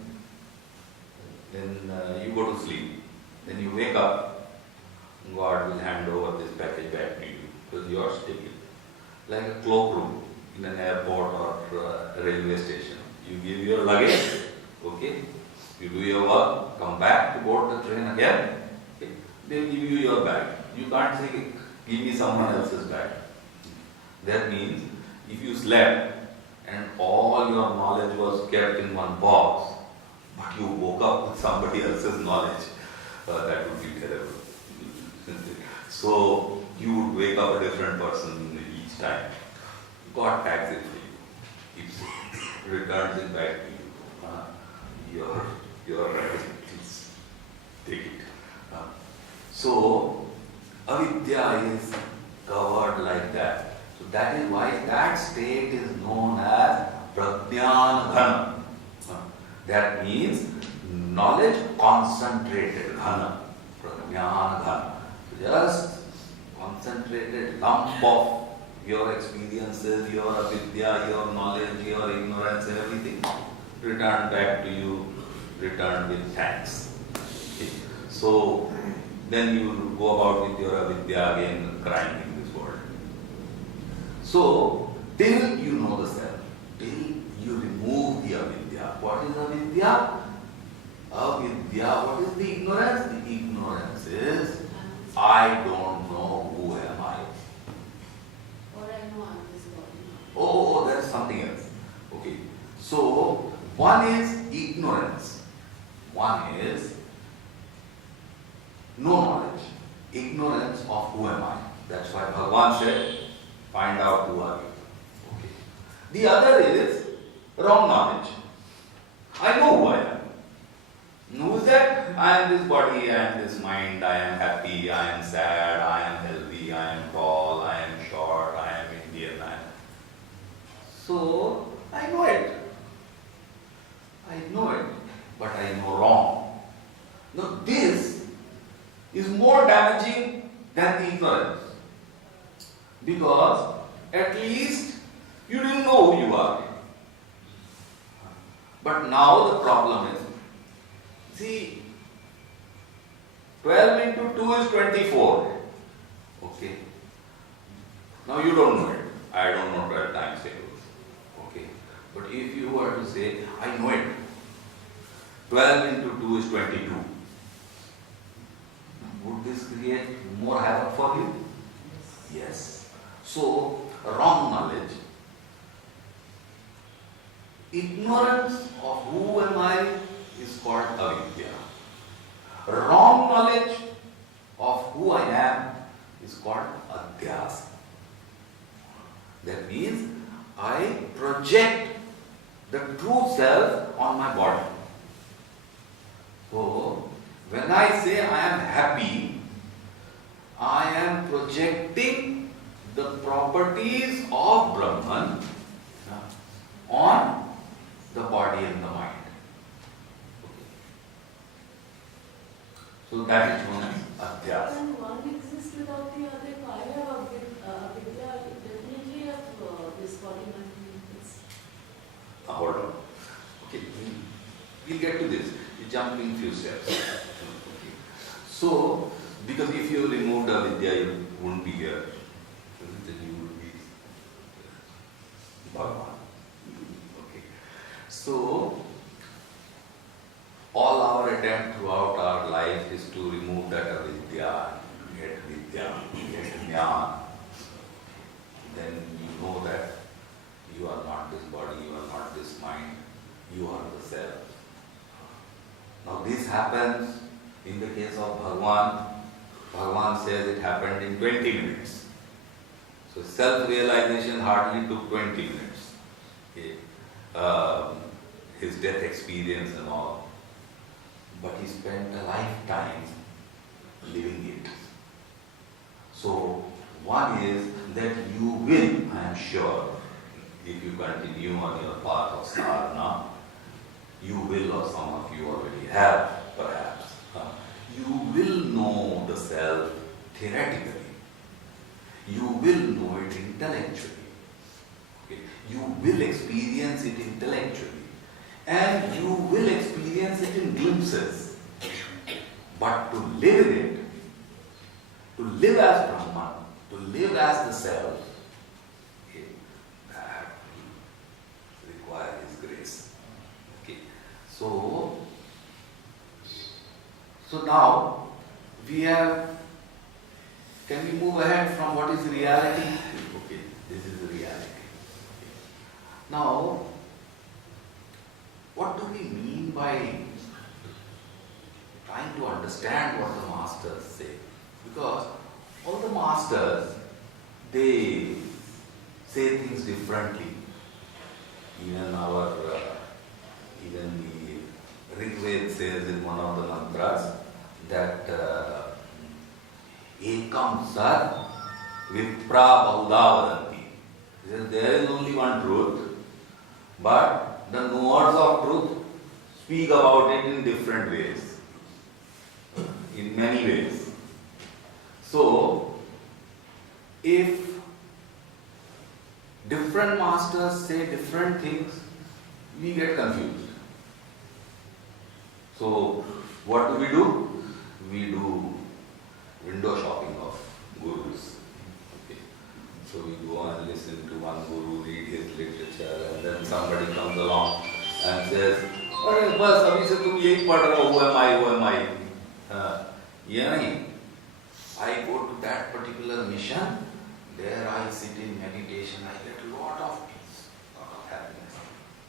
you go to sleep, then you wake up, God will hand over this package back to you because you are still like a cloakroom in an airport or a railway station. You give your luggage, okay? You do your work, come back to board the train again, okay? They give you your bag. You can't say, give me someone else's bag. That means if you slept and all your knowledge was kept in one box, but you woke up with somebody else's knowledge, that would be terrible. So you would wake up a different person each time. God tags it for you. He returns it back to you. Your right, please take it. So avidya is covered like that. So that is why that state is known as prajnana ghana. That means knowledge concentrated, ghana, prajnana ghana. So just concentrated lump of your experiences, your avidya, your knowledge, your ignorance, everything returned back to you, returned with thanks. Okay. So then you will go about with your avidya again crying in this world. So till you know the self, till you remove the avidya. What is avidya? Avidya, what is the ignorance? The ignorance is I don't know who am I. Or I know I'm this body. Oh, that's something else. Okay. So one is ignorance. One is no knowledge. Ignorance of who am I. That's why Bhagavan said, find out who are you. Okay. The other is wrong knowledge. I know who I am. Who is that? I am this body, I am this mind, I am happy, I am sad, I am healthy, I am tall, I am short, I am Indian. So, I know it. I know it, but I know wrong. Now this is more damaging than the ignorance. Because at least you didn't know who you are. But now the problem is, see, 12 into 2 is 24. Okay. Now you don't know it. I don't know 12 times tables. Okay. But if you were to say, I know it. 12 into 2 is 22. Would this create more havoc for you? Yes. So, wrong knowledge. Ignorance of who am I is called avidya. Wrong knowledge of who I am is called adhyasa. That means I project the true self on my body. So, when I say I am happy, I am projecting the properties of Brahman on the body and the mind. Okay. So that is known as adhyasa. Can one exist without the other? I have avidya, definitely have this body mind. Hold on. Okay, we'll get to this. You jump in few steps. Okay. So, because if you removed avidya, you wouldn't be here. Then you would be Bhagavan. Okay. So, all our attempt throughout our life is to remove that avidya, get vidya, get jnana. Then you know that you are not this body, you are not this mind, you are the self. Now this happens in the case of Bhagavan. Bhagavan says it happened in 20 minutes. So self-realization hardly took 20 minutes. Okay. His death experience and all. But he spent a lifetime living it. So one is that you will, I am sure, if you continue on your path of sadhana, you will, or some of you already have, perhaps, you will know the self theoretically. You will know it intellectually. Okay. You will experience it intellectually. And you will experience it in glimpses. But to live in it, to live as Brahman, to live as the self, that will require His grace. Okay. So now we have, can we move ahead from what is reality? Okay, this is the reality. Okay. Now, what do we mean by trying to understand what the masters say? Because all the masters, they say things differently. Even even the Rig Veda says in one of the mantras that ek ekam sat vipra bahuda vadanti. He says, there is only one truth, but the knowers of truth speak about it in different ways, in many ways. So, if different masters say different things, we get confused. So, what do? We do window shopping of gurus. Okay. So we go and listen to one guru read his literature, and then somebody comes along and says, "अरे बस अभी से तुम यही पढ़ रहे हो, who am I? ये नहीं. I go to that particular mission. There I sit in meditation. I get a lot of peace, lot of happiness.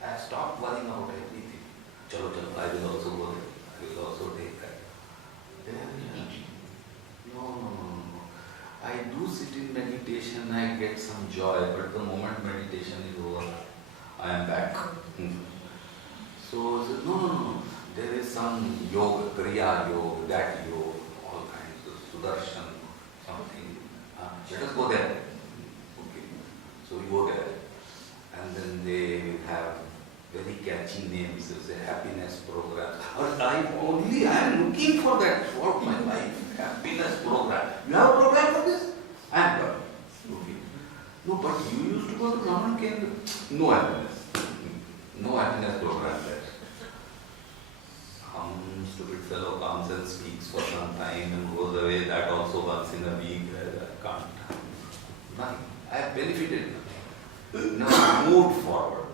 I stop worrying about everything. Chalo, I will also go there. I will also take that. No. I do sit in meditation, I get some joy, but the moment meditation is over, I am back. So, no. There is some yoga, Kriya yoga, that yoga, all kinds of Sudarshan, something. Let us go there. Okay. So we go there. And then they have very catchy names. It's a happiness program. I am looking for that for my life. Happiness program. You have a program for this? I am done. Okay. No, but you used to go to Ramana Kendra. No happiness. No happiness program there. Some stupid fellow comes and speaks for some time and goes away. That also once in a week. I can't. Nothing. I have benefited nothing. Now moved forward.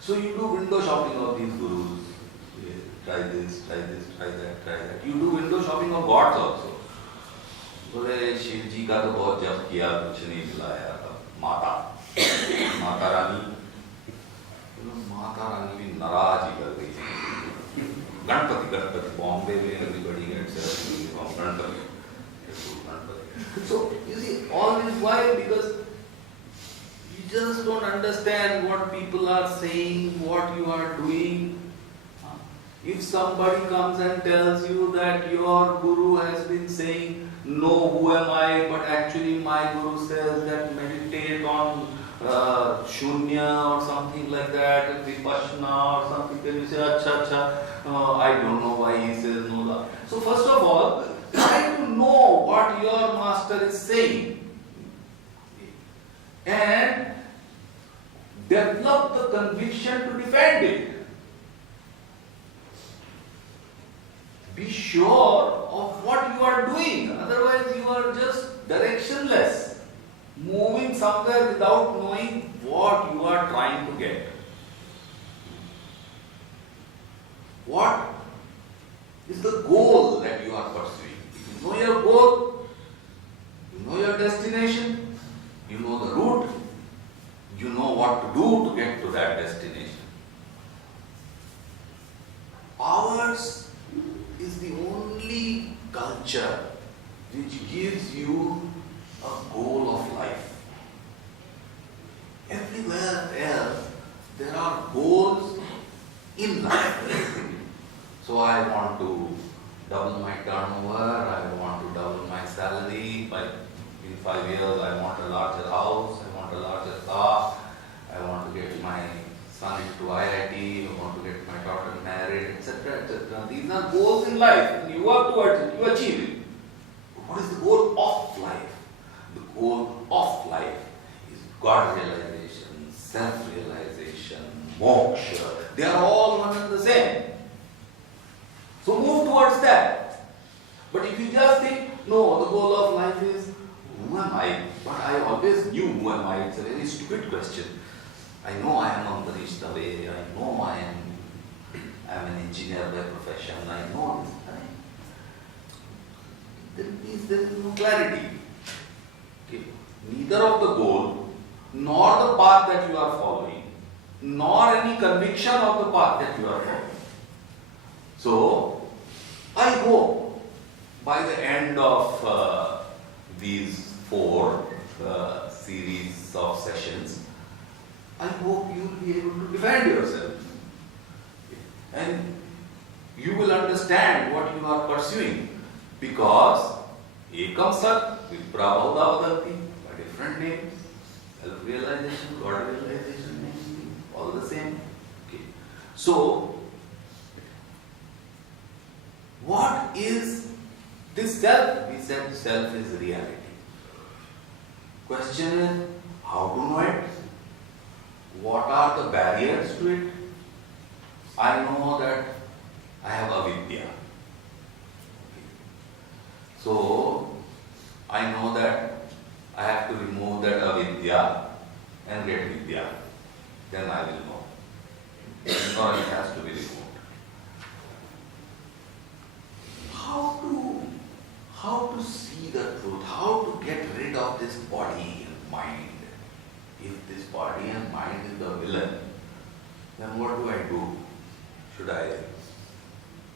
So you do window shopping of these gurus. Try this, try that. You do window shopping of gods also. बोले शिव जी का तो बहुत जप किया, कुछ नहीं मिला यार. माता रानी भी नाराज ही कर गई. गणपति बॉम्बे में everybody gets Ganpati. So you see, all this why? Because you just don't understand what people are saying, what you are doing. If somebody comes and tells you that your guru has been saying, "No, who am I?" but actually my guru says that meditate on shunya or something like that, vipassana or something, then you say, "Acha, I don't know why he says no." So first of all, try to know what your master is saying and develop the conviction to defend it. Be sure of what you are doing, otherwise you are just directionless, moving somewhere without knowing what you are trying to get. What is the goal that you are pursuing? If you know your goal, you know your destination, you know the route, you know what to do to get to that destination. Ours is the only culture which gives you a goal of life. Everywhere else, there are goals in life. So I want to double my turnover, I want to double my salary, in 5 years I want a larger house, I want a larger car, I want to get my son into IIT, I want to get my daughter married, etc., etc. These are goals in life, and you work towards it, you achieve it. But what is the goal of life? The goal of life is God realization, self-realization, moksha. They are all one and the same. So move towards that. But if you just think, no, the goal of life is, who am I? But I always knew who am I. It's a very stupid question. I know I am Ambarish Dave. I know I am an engineer by profession. I know this. There is no clarity. Okay. Neither of the goal, nor the path that you are following, nor any conviction of the path that you are following. So, I hope by the end of these 4 series of sessions, I hope you will be able to defend yourself. And you will understand what you are pursuing. Because एक Ekam Sat, Viprabhuda Vadanti, by different names. Self-realization, God-realization names, all the same. Okay. So, what is this self? We said self is reality. Question is, how to know it? What are the barriers to it? I know that I have avidya. So, I know that I have to remove that avidya and get vidya. Then I will know. Ignorance has to be removed. How to see the truth? How to get rid of this body and mind? If this body and mind is the villain, then what do I do? Should I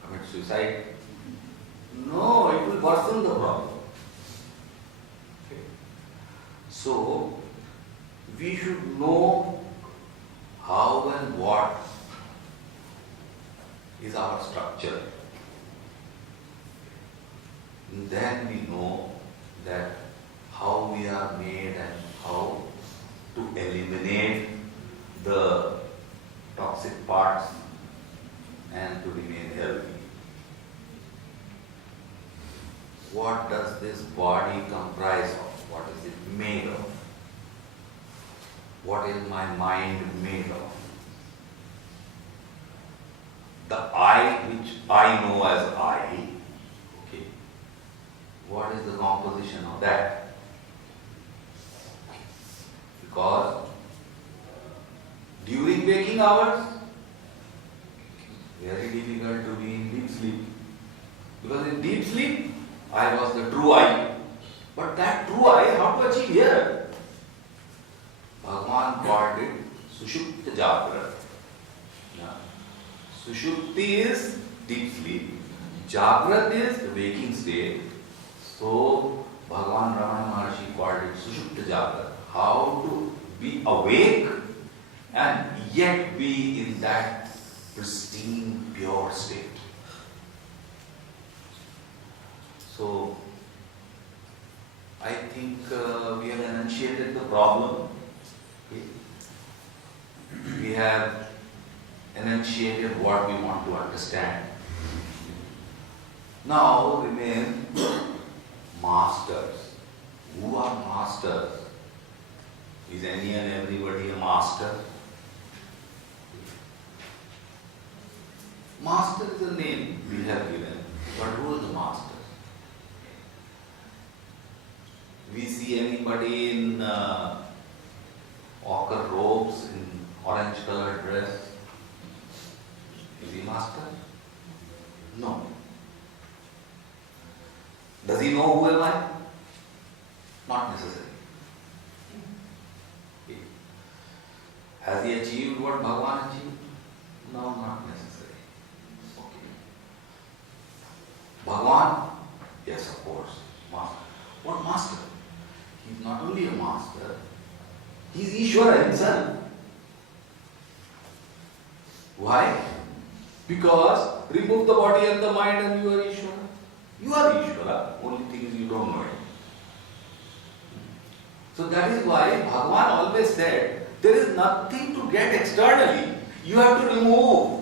commit suicide? No, it will worsen the problem. Okay. So, we should know how and what is our structure. And then we know that how we are made and how to eliminate the toxic parts and to remain healthy. What does this body comprise of? What is it made of? What is my mind made of? The I, which I know as I, okay, what is the composition of that? Because during waking hours, very difficult to be in deep sleep. Because in deep sleep, I was the true I. But that true I, how to achieve here? Bhagavan called it Sushupta Jagrat. Yeah. Sushupti is deep sleep. Jagrat is the waking state. So, Bhagavan Ramana Maharshi called it Sushupta Jagrat. How to be awake and yet be in that pristine, pure state. So, I think we have enunciated the problem. Okay. We have enunciated what we want to understand. Now remain masters. Who are masters? Is any and everybody a master? Master is a name we have given, but who is the master? We see anybody in ochre robes, in orange colored dress. Is he master? No. Does he know who am I? Not necessary. Has he achieved what Bhagavan achieved? No, not necessary. Okay. Bhagavan? Yes, of course. Master. What master? He is not only a master, he is Ishvara himself. Why? Because remove the body and the mind and you are Ishvara. You are Ishvara, only thing is you don't know it. So that is why Bhagavan always said, there is nothing to get externally. You have to remove.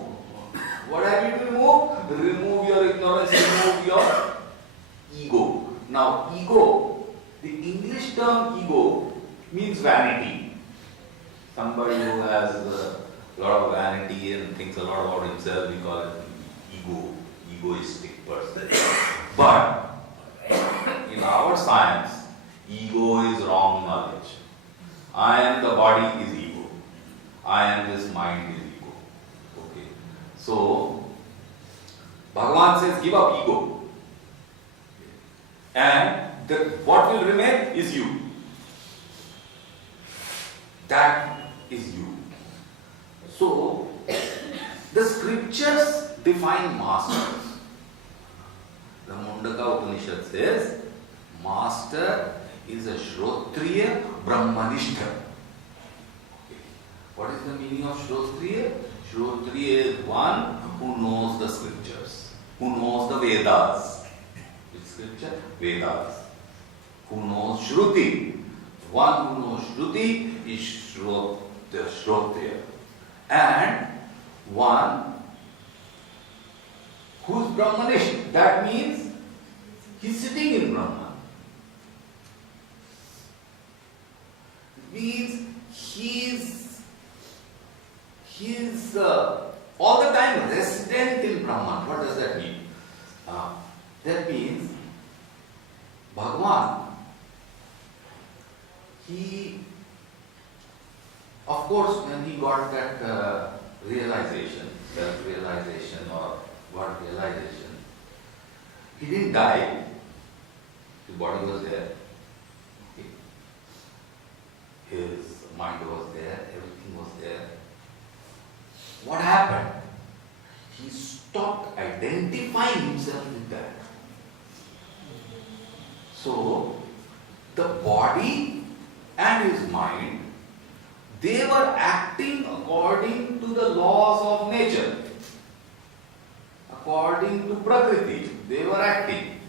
What have you to remove? Remove your ignorance, remove your ego. Now, ego, the English term ego means vanity. Somebody who has a lot of vanity and thinks a lot about himself, we call it egoistic person. But in our science, ego is wrong knowledge. I am the body is ego. I am this mind is ego. Okay. So, Bhagavan says give up ego. And what will remain is you. That is you. So, the scriptures define masters. The Mundaka Upanishad says, master is a Shrotriya Brahmanishta. Okay. What is the meaning of Shrotriya? Shrotriya is one who knows the scriptures, who knows the Vedas. Which scripture? Vedas. who knows Shruti. One who knows Shruti is Shrotya. And one who is Brahmanish. That means he is sitting in Brahman. It means he is all the time resident in Brahman. What does that mean? That means Bhagavan, he, of course, when he got that realization, self-realization or what realization, he didn't die. His body was there. His mind was there. Everything was there. What happened? He stopped identifying himself with that. So, the body and his mind, they were acting according to the laws of nature. According to Prakriti, they were acting.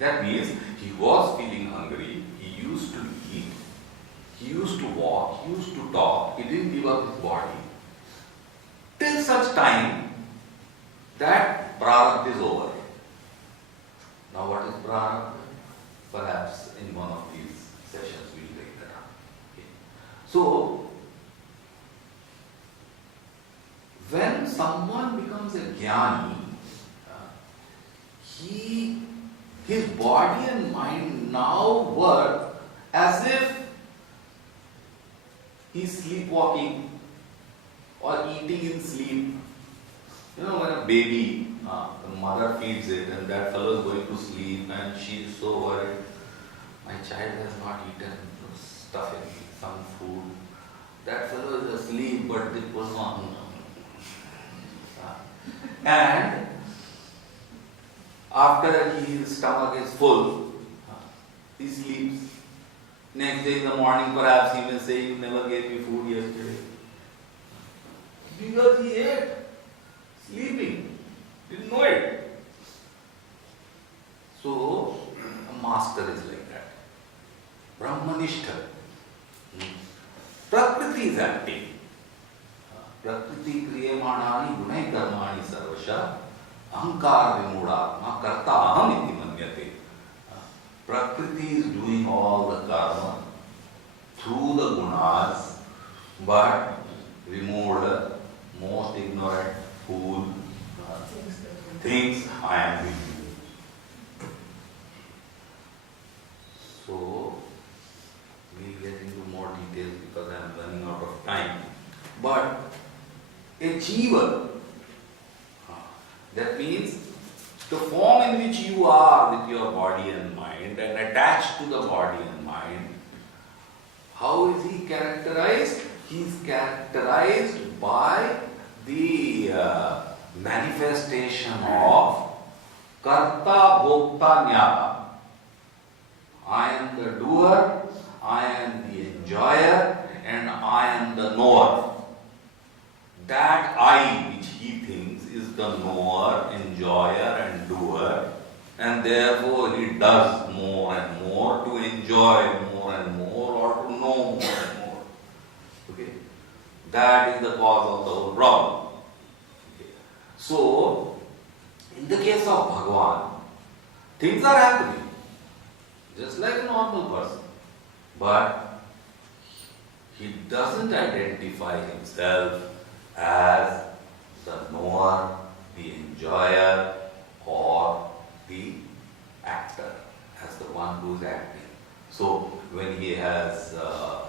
That means he was feeling hungry, he used to eat, he used to walk, he used to talk, he didn't give up his body. Till such time that prarabdha is over. Now what is prarabdha? Perhaps in one of these sessions we will take that up. Okay. So, when someone becomes a jnani, his body and mind now work as if he's sleepwalking or eating in sleep. You know, when a baby, the mother feeds it and that fellow is going to sleep and she is so worried, my child has not eaten stuff in some food. That fellow is asleep but it was not. And after his stomach is full, he sleeps. Next day in the morning perhaps he may say, you never gave me food yesterday. Because he ate, sleeping, didn't know it. So, a master is like that. Brahmanishta. Prakriti is acting. Prakriti kriyamanani gunai karmani sarvasha ahankar vimudhatma karta aham iti manyate. Prakriti is doing all the karma through the gunas, but Vimuda, most ignorant fool, thinks I am with you. So, we'll get into more details because I am running out of time. But a jiva, that means the form in which you are with your body and mind and attached to the body and mind, how is he characterized? He is characterized by the manifestation of karta bhokta jnata. I am the doer, I am the enjoyer, and I am the knower. That I which he thinks is the knower, enjoyer and doer, and therefore he does more and more to enjoy more and more or to know more and more. Okay? That is the cause of the whole problem. Okay. So, in the case of Bhagavan, things are happening, just like a normal person. But he doesn't identify himself as the knower, the enjoyer, or the actor, as the one who is acting. So, when he has a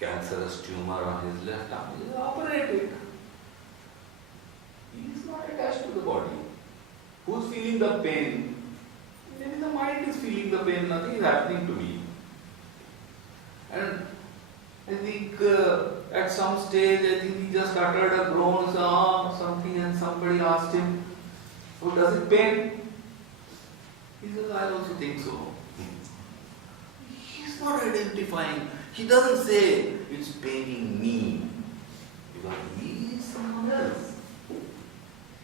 cancerous tumor on his left arm, he is operated. He is not attached to the body. Who is feeling the pain? Maybe the mind is feeling the pain, nothing is happening to me. And I think at some stage, I think he just uttered a groan, something, and somebody asked him, oh, does it pain? He says, I also think so. He's not identifying. He doesn't say, it's paining me. Because he is someone else.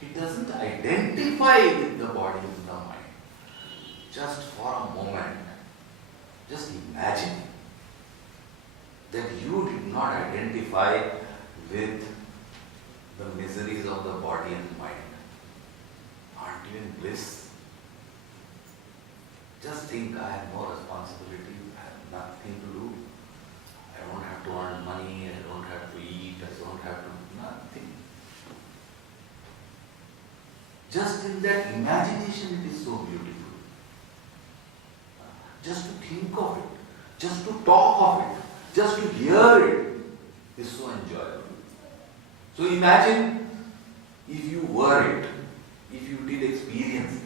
He doesn't identify with the body and the mind. just for a moment, just imagine that you did not identify with the miseries of the body and mind. Aren't you in bliss? Just think, I have no responsibility, I have nothing to do. I don't have to earn money, I don't have to eat, I don't have to do nothing. Just in that imagination, it is so beautiful. Just to think of it, just to talk of it, just to hear it is so enjoyable. So imagine if you were it, if you did experience it.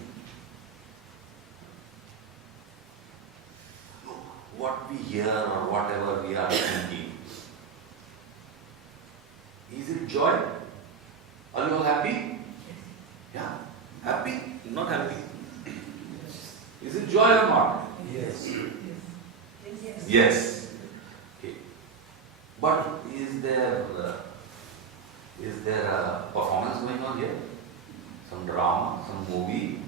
What we hear or whatever we are thinking, is it joy? Are you all happy? Yeah? Happy? Not happy? Is it joy or not? Yes. Yes. Okay. But is there a performance going on here? Some drama, some movie?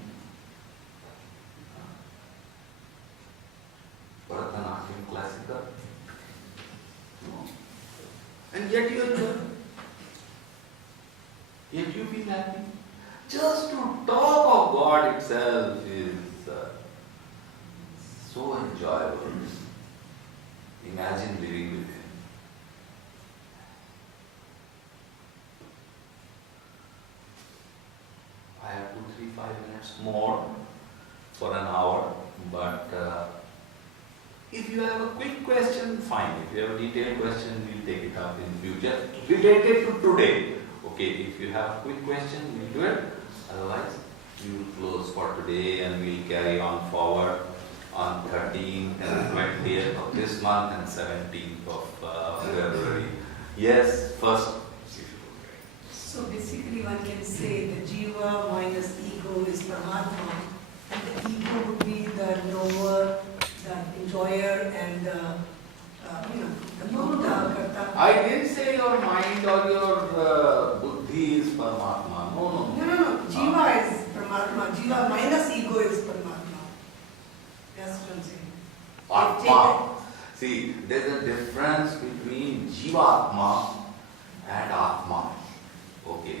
Bharatanatyam, classical? No. And yet you enjoy. Yet you feel happy. Just to talk of God itself is so enjoyable. Imagine living with Him. I have 2, 3, 5 minutes more for an hour, but if you have a quick question, fine. If you have a detailed question, we'll take it up in future, related to today. Okay, if you have a quick question, we'll do it. Otherwise, we will close for today and we'll carry on forward on 13th and 20th of this month and 17th of February. Yes, first. So basically one can say the jiva minus ego is Paramatma, and the ego would be the knower, the enjoyer, and the Bhutta, Karta. I didn't say your mind or your buddhi is Paramatma. No. No. Jiva is Paramatma. Jiva minus ego is Paramatma. That's what I'm saying. Atma. See, there's a difference between Jivatma and Atma. Okay.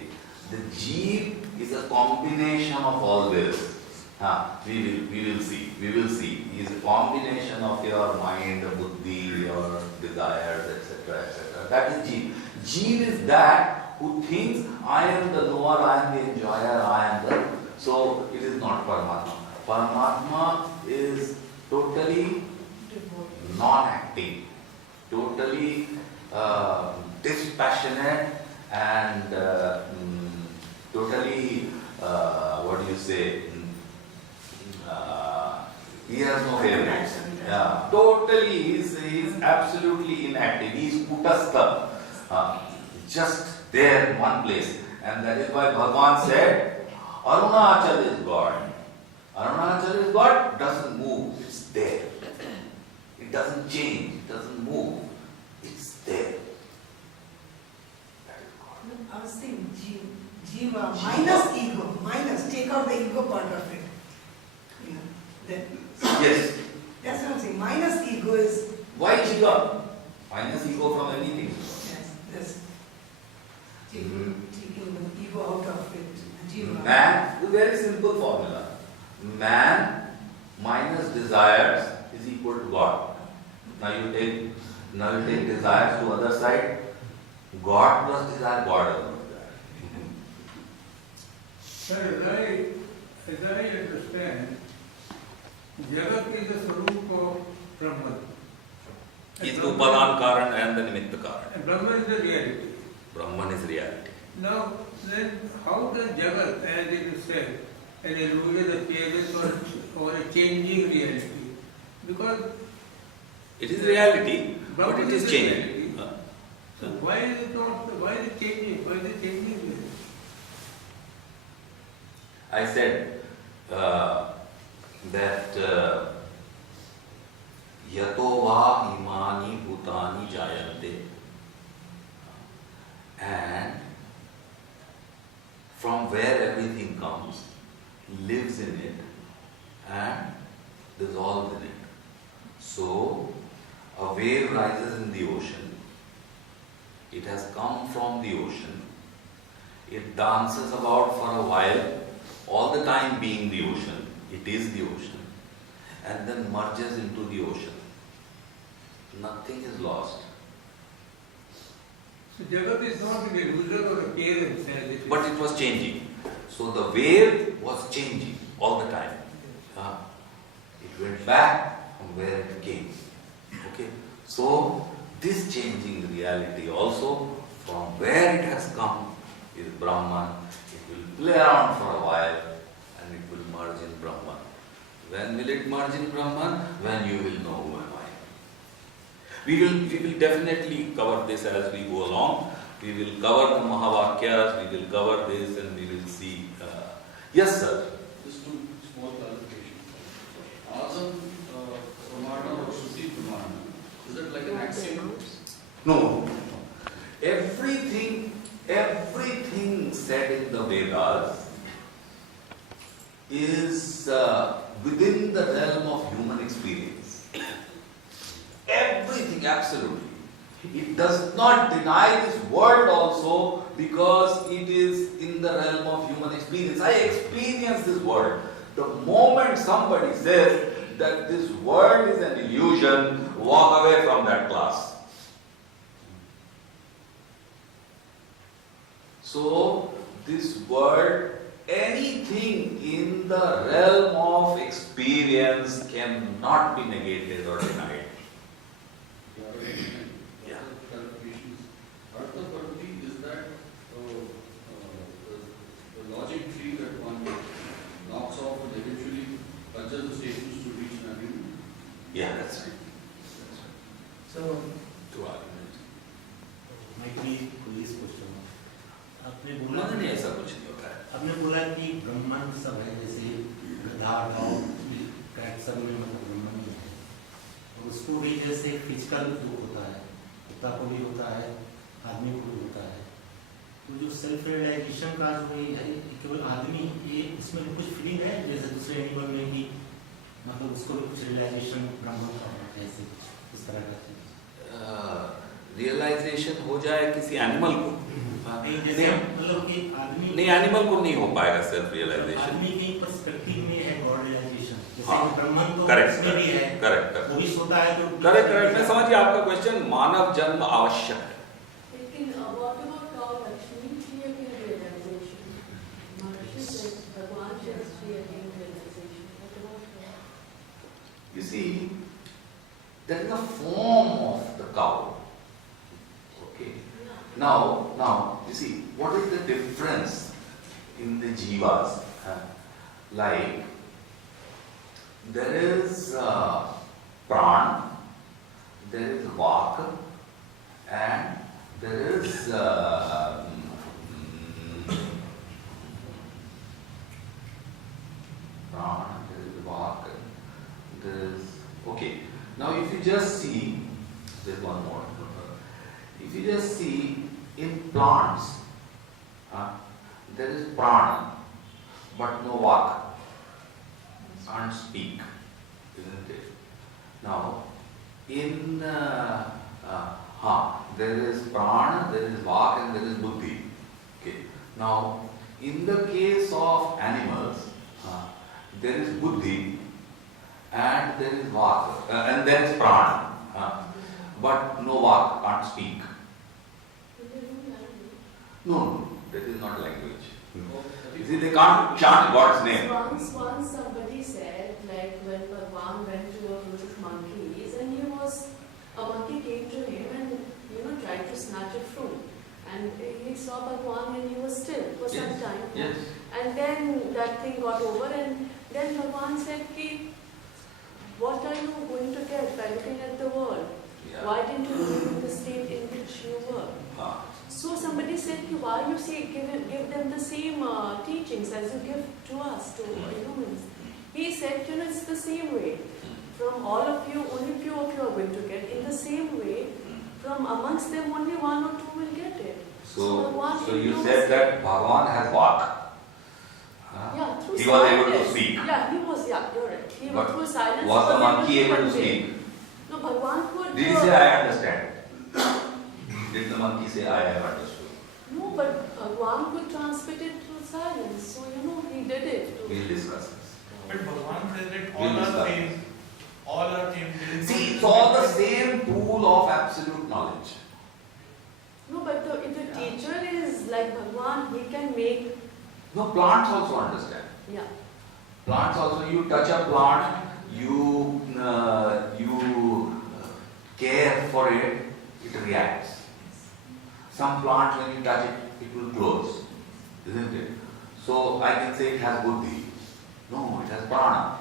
The Jeev is a combination of all this. We will see. Is a combination of your mind, buddhi, your desires, etc., etc. That is Jeev. Jeev is that who thinks, I am the knower, I am the enjoyer, I am the... So, it is not Paramatma. Paramatma is totally non-acting, totally dispassionate and totally, he has no favorites. Yeah, totally, he is absolutely inactive. He is kutastha, just there in one place. And that is why Bhagavan said, Arunachal is God. Arunachal is God, doesn't move, it's there. It doesn't change, it doesn't move, it's there. That is God. I was saying jiva minus ego, take out the ego part of it. Yes. That's what I'm saying. Minus ego is. Why jiva? Minus ego from anything. Yes. Taking the ego out of it. Jiva. Man, a very simple formula. Man minus desires is equal to God. Now you take desires to other side. God plus desire, God alone. Sir, as I understand, Jagat is the Sarup of Brahman. He is the Upadan Karan and the Nimitta Karan. And Brahman is the reality. Brahman is reality. Now, then how does Jagat, as it is said, an illusion, a changes or a changing reality? Because It is reality, but Brahman it is the changing. reality. So why is it changing? Why is it changing? I said that yato va imani bhutani jayante, and from where everything comes, lives in it and dissolves in it. So, a wave rises in the ocean. It has come from the ocean. It dances about for a while, all the time being the ocean. It is the ocean. And then merges into the ocean. Nothing is lost. So Jagat is not an illusion or appearance as it is. But it was changing. So the wave was changing all the time. It went back from where it came. Okay. So this changing reality also from where it has come is Brahman. It will play around for a while and it will merge in Brahman. When will it merge in Brahman? When you will know who am I. We will definitely cover this as we go along. We will cover the Mahavakyas, we will cover this and we will see. Yes, sir. Just two small clarifications. Asam, Ramana or Shruti Ramana, is that like an axiom? No. Everything said in the Vedas is within the realm of human experience. Everything, absolutely. It does not deny this world also because it is in the realm of human experience. I experience this world. The moment somebody says that this world is an illusion, walk away from that class. So, this world, anything in the realm of experience cannot be negated or denied. Yeah. Clarifications. Artha Parati is that the logic tree that one knocks off and eventually touches the stations to reach an agreement? Yeah, that's right. So, Two arguments. might be police question. आपने बोला नहीं ऐसा कुछ नहीं होता है. आपने बोला कि ब्रह्मांड सब है, जैसे गधा क्रैक सब में मतलब ब्रह्मांड है, और उसको भी जैसे फिजिकल जो होता है, कुत्ता को भी होता है, आदमी को भी होता है, तो जो सेल्फ रियलाइजेशन का जो है केवल आदमी, ये इसमें भी कुछ फीलिंग है जैसे दूसरे एनिमल में भी, मतलब उसको भी कुछ रियलाइजेशन ब्रह्मांड का है, ऐसे उस तरह का चीज रियलाइजेशन हो जाए किसी एनिमल को जैसे मतलब कि आदमी नहीं, एनिमल को नहीं हो पाएगा सेल्फ रियलाइजेशन. आदमी के पर्सपेक्टिव में है गॉड रियलाइजेशन, हाँ, जैसे ब्रह्मांड तो करेक्ट उसमें भी है, करेक्ट वो भी सोता है तो करेक्ट. मैं समझिए आपका क्वेश्चन. मानव जन्म आवश्यक है. लेकिन what about how Lakshmi ji again realization? Maharishi said भगवान जी again realization. What about her? You see, there is a form of the cow. Okay. Now, you see, what is the difference in the jivas? Like, there is pran, there is vak, and there is pran, there is vak, there is. Okay. Now, if you just see, there's one more. If you just see in plants, there is prana, but no vak. Can't speak, isn't it? Now, in there is prana, there is vak, and there is buddhi. Okay. Now, in the case of animals, there is buddhi, and there is vak, and there is prana, but no vak, can't speak. No, that is not language. You see, they can't chant God's name. Once somebody said, like when Bhagwan went to a group of monkeys, and a monkey came to him and tried to snatch a fruit, and he saw Bhagwan and he was still for some time. Yes. And then that thing got over, and then Bhagwan said, what are you going to get by looking at the world? Yeah. Why didn't you live in the state in which you were? So somebody said, why you give them the same teachings as you give to us, to humans? He said, it's the same way. From all of you, only few of you are going to get. In the same way, from amongst them, only one or two will get it. So you said that Bhagavan has vak. Yeah, through He was able to silence. speak. Yeah, he was, yeah, you're right. He But was through silence. Was the he monkey able to convey. speak? No, Bhagwan could. Did he say, I understand? Did the monkey say, I have understood? No, but Bhagwan could transmit it through silence. So, he did it. We'll discuss this. But Bhagavan says that We'll all are discuss. same. All are same. There is no See, it's all the same pool of absolute knowledge. No, but if the teacher is like Bhagwan, he can make, No, plants also understand. yeah. Plants also, you touch a plant, you care for it, it reacts. Some plants, when you touch it, it will close, isn't it? So I can say it has buddhi. No, it has prana.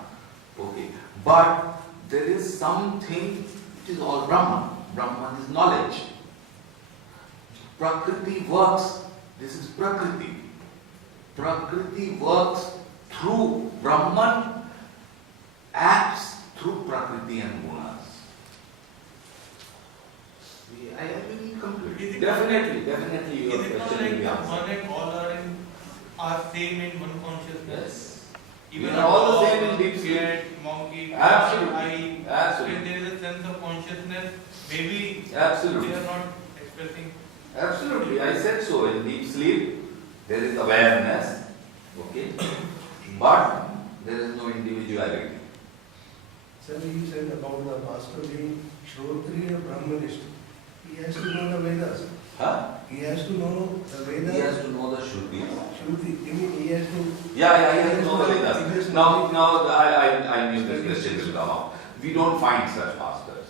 Okay. But there is something which is all Brahman. Brahman is knowledge. Prakriti works. This is Prakriti. Prakriti works through Brahman, acts through Prakriti and Gunas. I will complete. Definitely your Is it not question will like be that answered. one and all are same in one consciousness? Yes. Even We are all the dog, same in deep sleep. cat, monkey, Absolutely. eye, Absolutely. when there is a sense of consciousness, maybe Absolutely. they are not expressing. Absolutely, I said so. In deep sleep, there is awareness, okay, but there is no individuality. Sir, you said about the master being Shrotriya Brahmanist. He has to know the Vedas. Huh? He has to know the Vedas. He has to know the Shruti. Shruti. I mean, he has to. Yeah, he has to know the Vedas. Now, I knew this question will come up. We don't find such masters.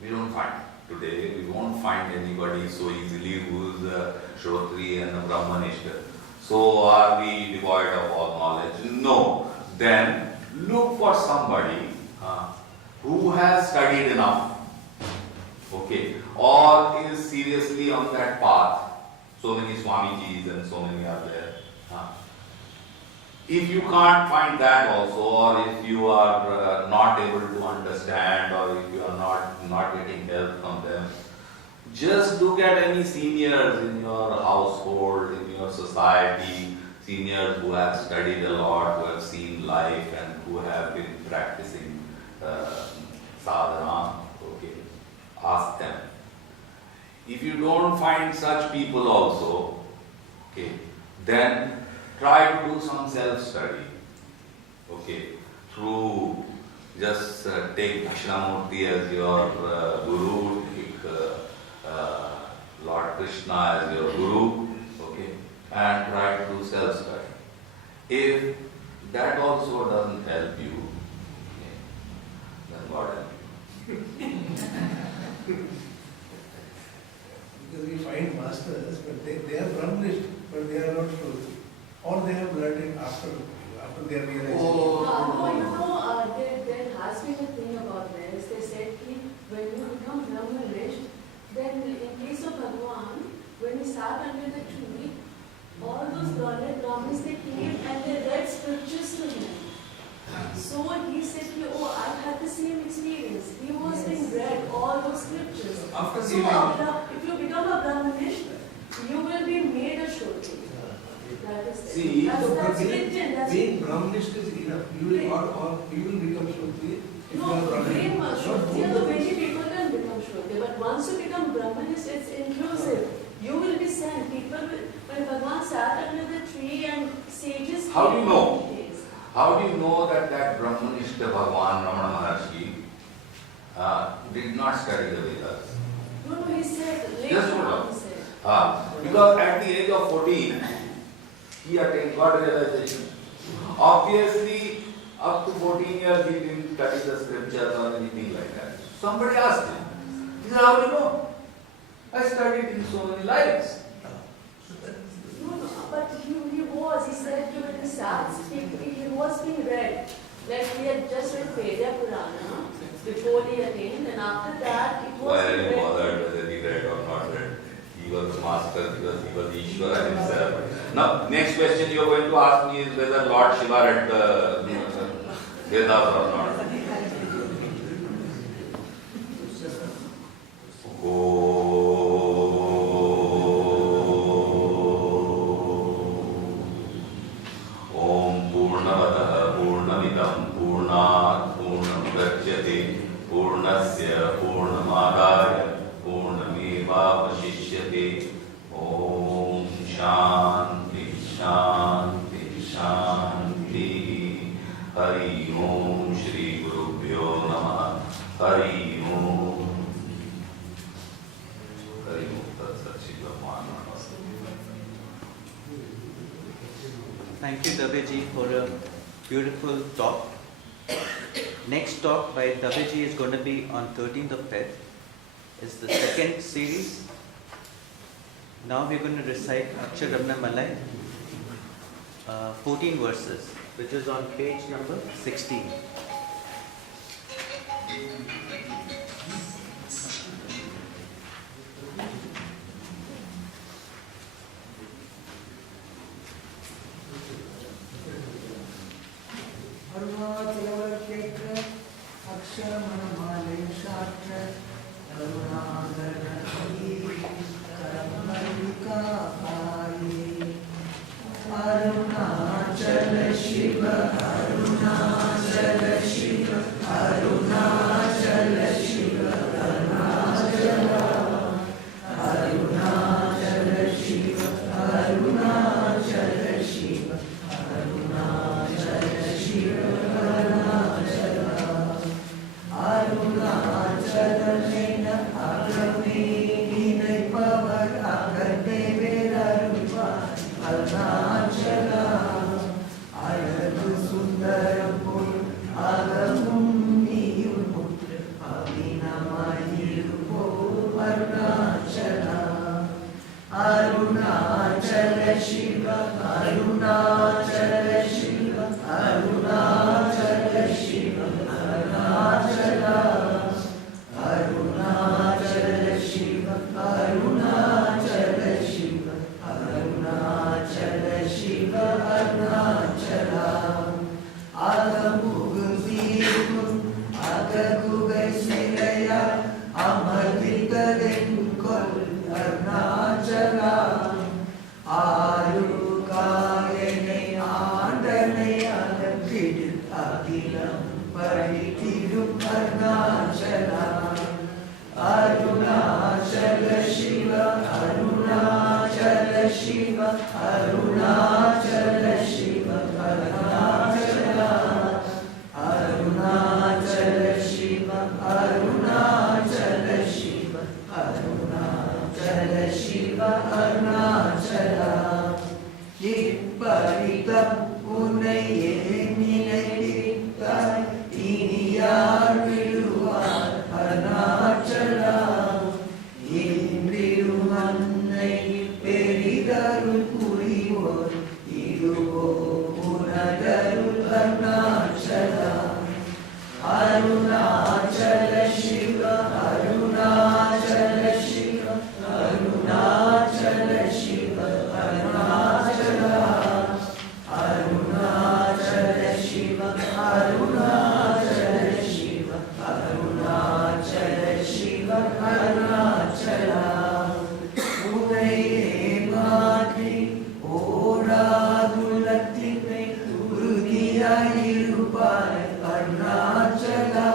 We don't find. Today, we won't find anybody so easily who is a Shrotri and a Brahmanishta. So are we devoid of all knowledge? No. Then look for somebody who has studied enough, okay, or is seriously on that path. So many Swamijis and so many are there. If you can't find that also, or if you are not able to understand, or if you are not getting help from them, just look at any seniors in your household, in your society, seniors who have studied a lot, who have seen life and who have been practicing sadhana, okay, ask them. If you don't find such people also, okay, then try to do some self-study, okay, through just take Krishnamurti as your guru, take Lord Krishna as your guru, okay, and try to do self-study. If that also doesn't help you, okay, then God help you. Because we find masters, but they are Brahmanist, but they are not Shrotriya. Or they have learned it after their realization. No, there has been a thing about this. They said that when you become Brahmanish, then in case of Bhagwan, when he sat under the tree, all those learned Brahmins, they came and they read scriptures to him. So he said, I've had the same experience. He was being read all those scriptures. After So if you become a Brahmanish, you will be made a Shrotriya. That is See, that's written. Being Brahmanist is enough. You will become Shrotriya. No, being Shrotriya, many people can become Shrotriya, but once you become Brahmanist, it's inclusive. You will be sent. People will, when Bhagwan sat under the tree and sages. How do you know? How do you know that Brahmanishta Bhagwan Ramana Maharshi did not study the Vedas? No, he said, later Just hold on on. he said. Because at the age of 14, he attained God realization. Obviously, up to 14 years, he didn't study the scriptures or anything like that. Somebody asked him, he said, how do you know? I studied in so many lives. No, but he said when he starts speaking, he was being read. Like he had just read Vedya Purana before he attained, and after that it was Why are you read. bothered whether he read or not read? He was the master because he was Ishvara himself. Now, next question you are going to ask me is whether Lord Shiva read the Vedas or not. Om Purna पूर्णात् पूर्णमुदच्यते पूर्णस्य पूर्णमादाय पूर्णमेवावशिष्यते। ॐ शान्ति शान्ति शान्ति। हरि ओम श्री गुरुभ्यो नमः। हरि ओम। हरि ओम तत्सत्। श्री भगवान नमस्ते। Thank you, Dave Ji, for a beautiful talk. Next talk by Dave Ji is going to be on 13th of Feb. It's the second series. Now we're going to recite Akshar Ramana Malai, 14 verses, which is on page number 16. Arunachal Shiva Arunachal Shiva Arunachal Shiva Arunachal Arunachal Shiva Arunachal Shiva Arunachal Shiva Arunachal Arunachal मेन अगमे विनय पवर अगते वेर अरुणाचल அழகு சுந்தரம் போல் அகமும் நீயும் முற்று அபிநமாயிருப்போ அருணாச்சலா அருணாச்சல சிவ அருணாச்சல சிவ அருணாச்சல சிவ அருணாச்சலா அருணாச்சல சிவ அருணாச்சல சிவ அருணாச்சல சிவ அருணாச்சலா அகமுகு தீர்க்கும் அககுகை சிலையா அமர்ந்தித்ததென்கொல் அருணாச்சலா ஆரு காயனை ஆண்டனை அகற்றிடு அகிலம் படித்திடும் அருணாச்சலா அருணாச்சல சிவ அருணாச்சல சிவ அருணாச்சல சிவ அருணாச்சலா அருணாச்சல சிவ அருணாச்சல சிவ அருணாச்சல சிவ அருணாச்சலா இப்படித்தம் உன்னை நினைத்தாய் இனி யார் விடுவார் அருணாச்சலா இன்றிடும் அன்னை பெரிதருள் புரிவோர் இதுவோ உனதருள் அருணாச்சலா அருணாச்சல சிவ அருணாச்சல சிவ அருணாச்சல சிவ அருணாச்சலா அருணாச்சல சிவ அருணாச்சல சிவ அருணாச்சல சிவ அருணாச்சலா உனையே மாற்றி ஓடாதுலத்தினை உறுதியாயிருப்பாய் அருணாச்சலா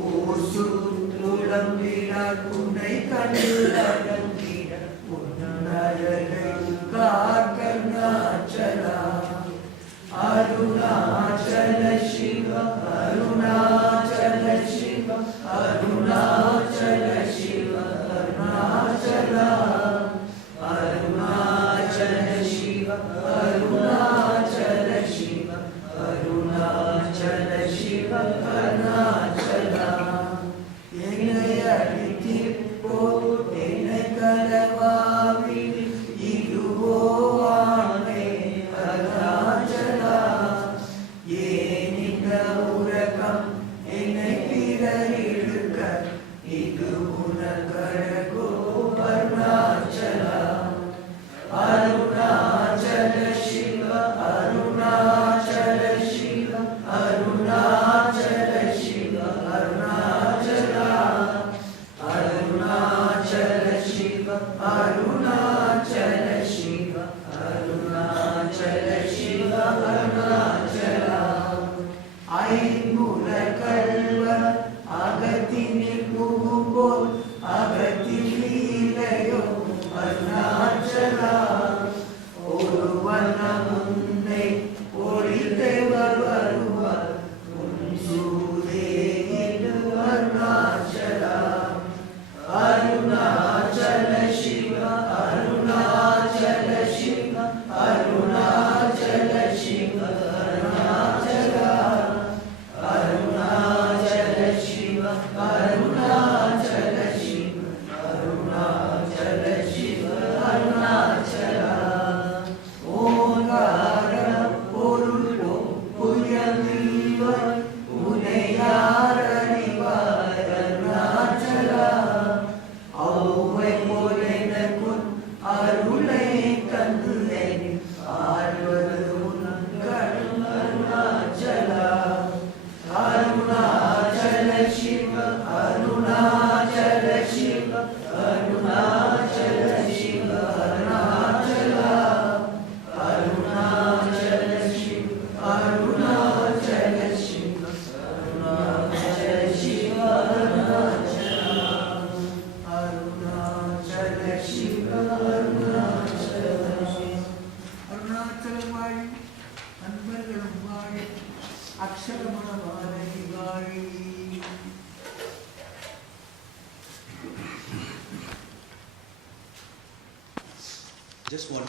ஊர் சுற்றுடம் விடார் உன்னை கண்டு அடங்கிட உன்னழகை காக்கருணாச்சலா அருணாச்சல சிவ அருணாச்சல சிவ அருணாச்சல சிவ அருணாச்சலா அருணாச்சல சிவ அருணாச்சல சிவ அருணாச்சல சிவ அருணாச்சலா என்னை அழித்திப்போ என்னை கலவாவி இதுவோ ஆணை அருணாச்சலா ஏன் இந்த உறக்கம் என்னை பிறரிழுக்க இது உனக்கழகோ அருணாச்சலா அருணாச்சல சிவ அருணாச்சல சிவ அருணாச்சல ஐமுலக்கல்வர் அகத்தினில் புகும்போல் அகத்தில் லீலையோ அருணாச்சலா. ஒருவன் முன்னை ஒளித்தேவர் வருவார் முன்சூதே இது அருணாச்சலா. அருணாச்சல சிவ அருணாச்சல சிவ அருணாச்சல சிவ அருணாச்சலா. அருணாச்சல சிவ அருணாச்சல சிவ அருணாச்சல சிவ அருணாச்சலா. ஓங்கார பொருள் புயலிவர் உனையார் அறிவார் அருணாச்சலா. ஔவை போலெனக்குன் அருளை தந்து ஆழ்வது உனக்கடும் அருணாச்சலா. அருணாச்சல சிவ அருணாச்சல சிவ அருணாச்சல சிவ அருணாச்சலா. அருணாச்சல சிவ அருணாச்சல சிவ அருணாச்சல சிவ அருணாச்சலா. அருணாச்சல சிவ அருணாச்சல அருணாச்சலம் வாழி அன்பர்களும் வாழி அக்ஷரமண வாழி வாழி. Just wanted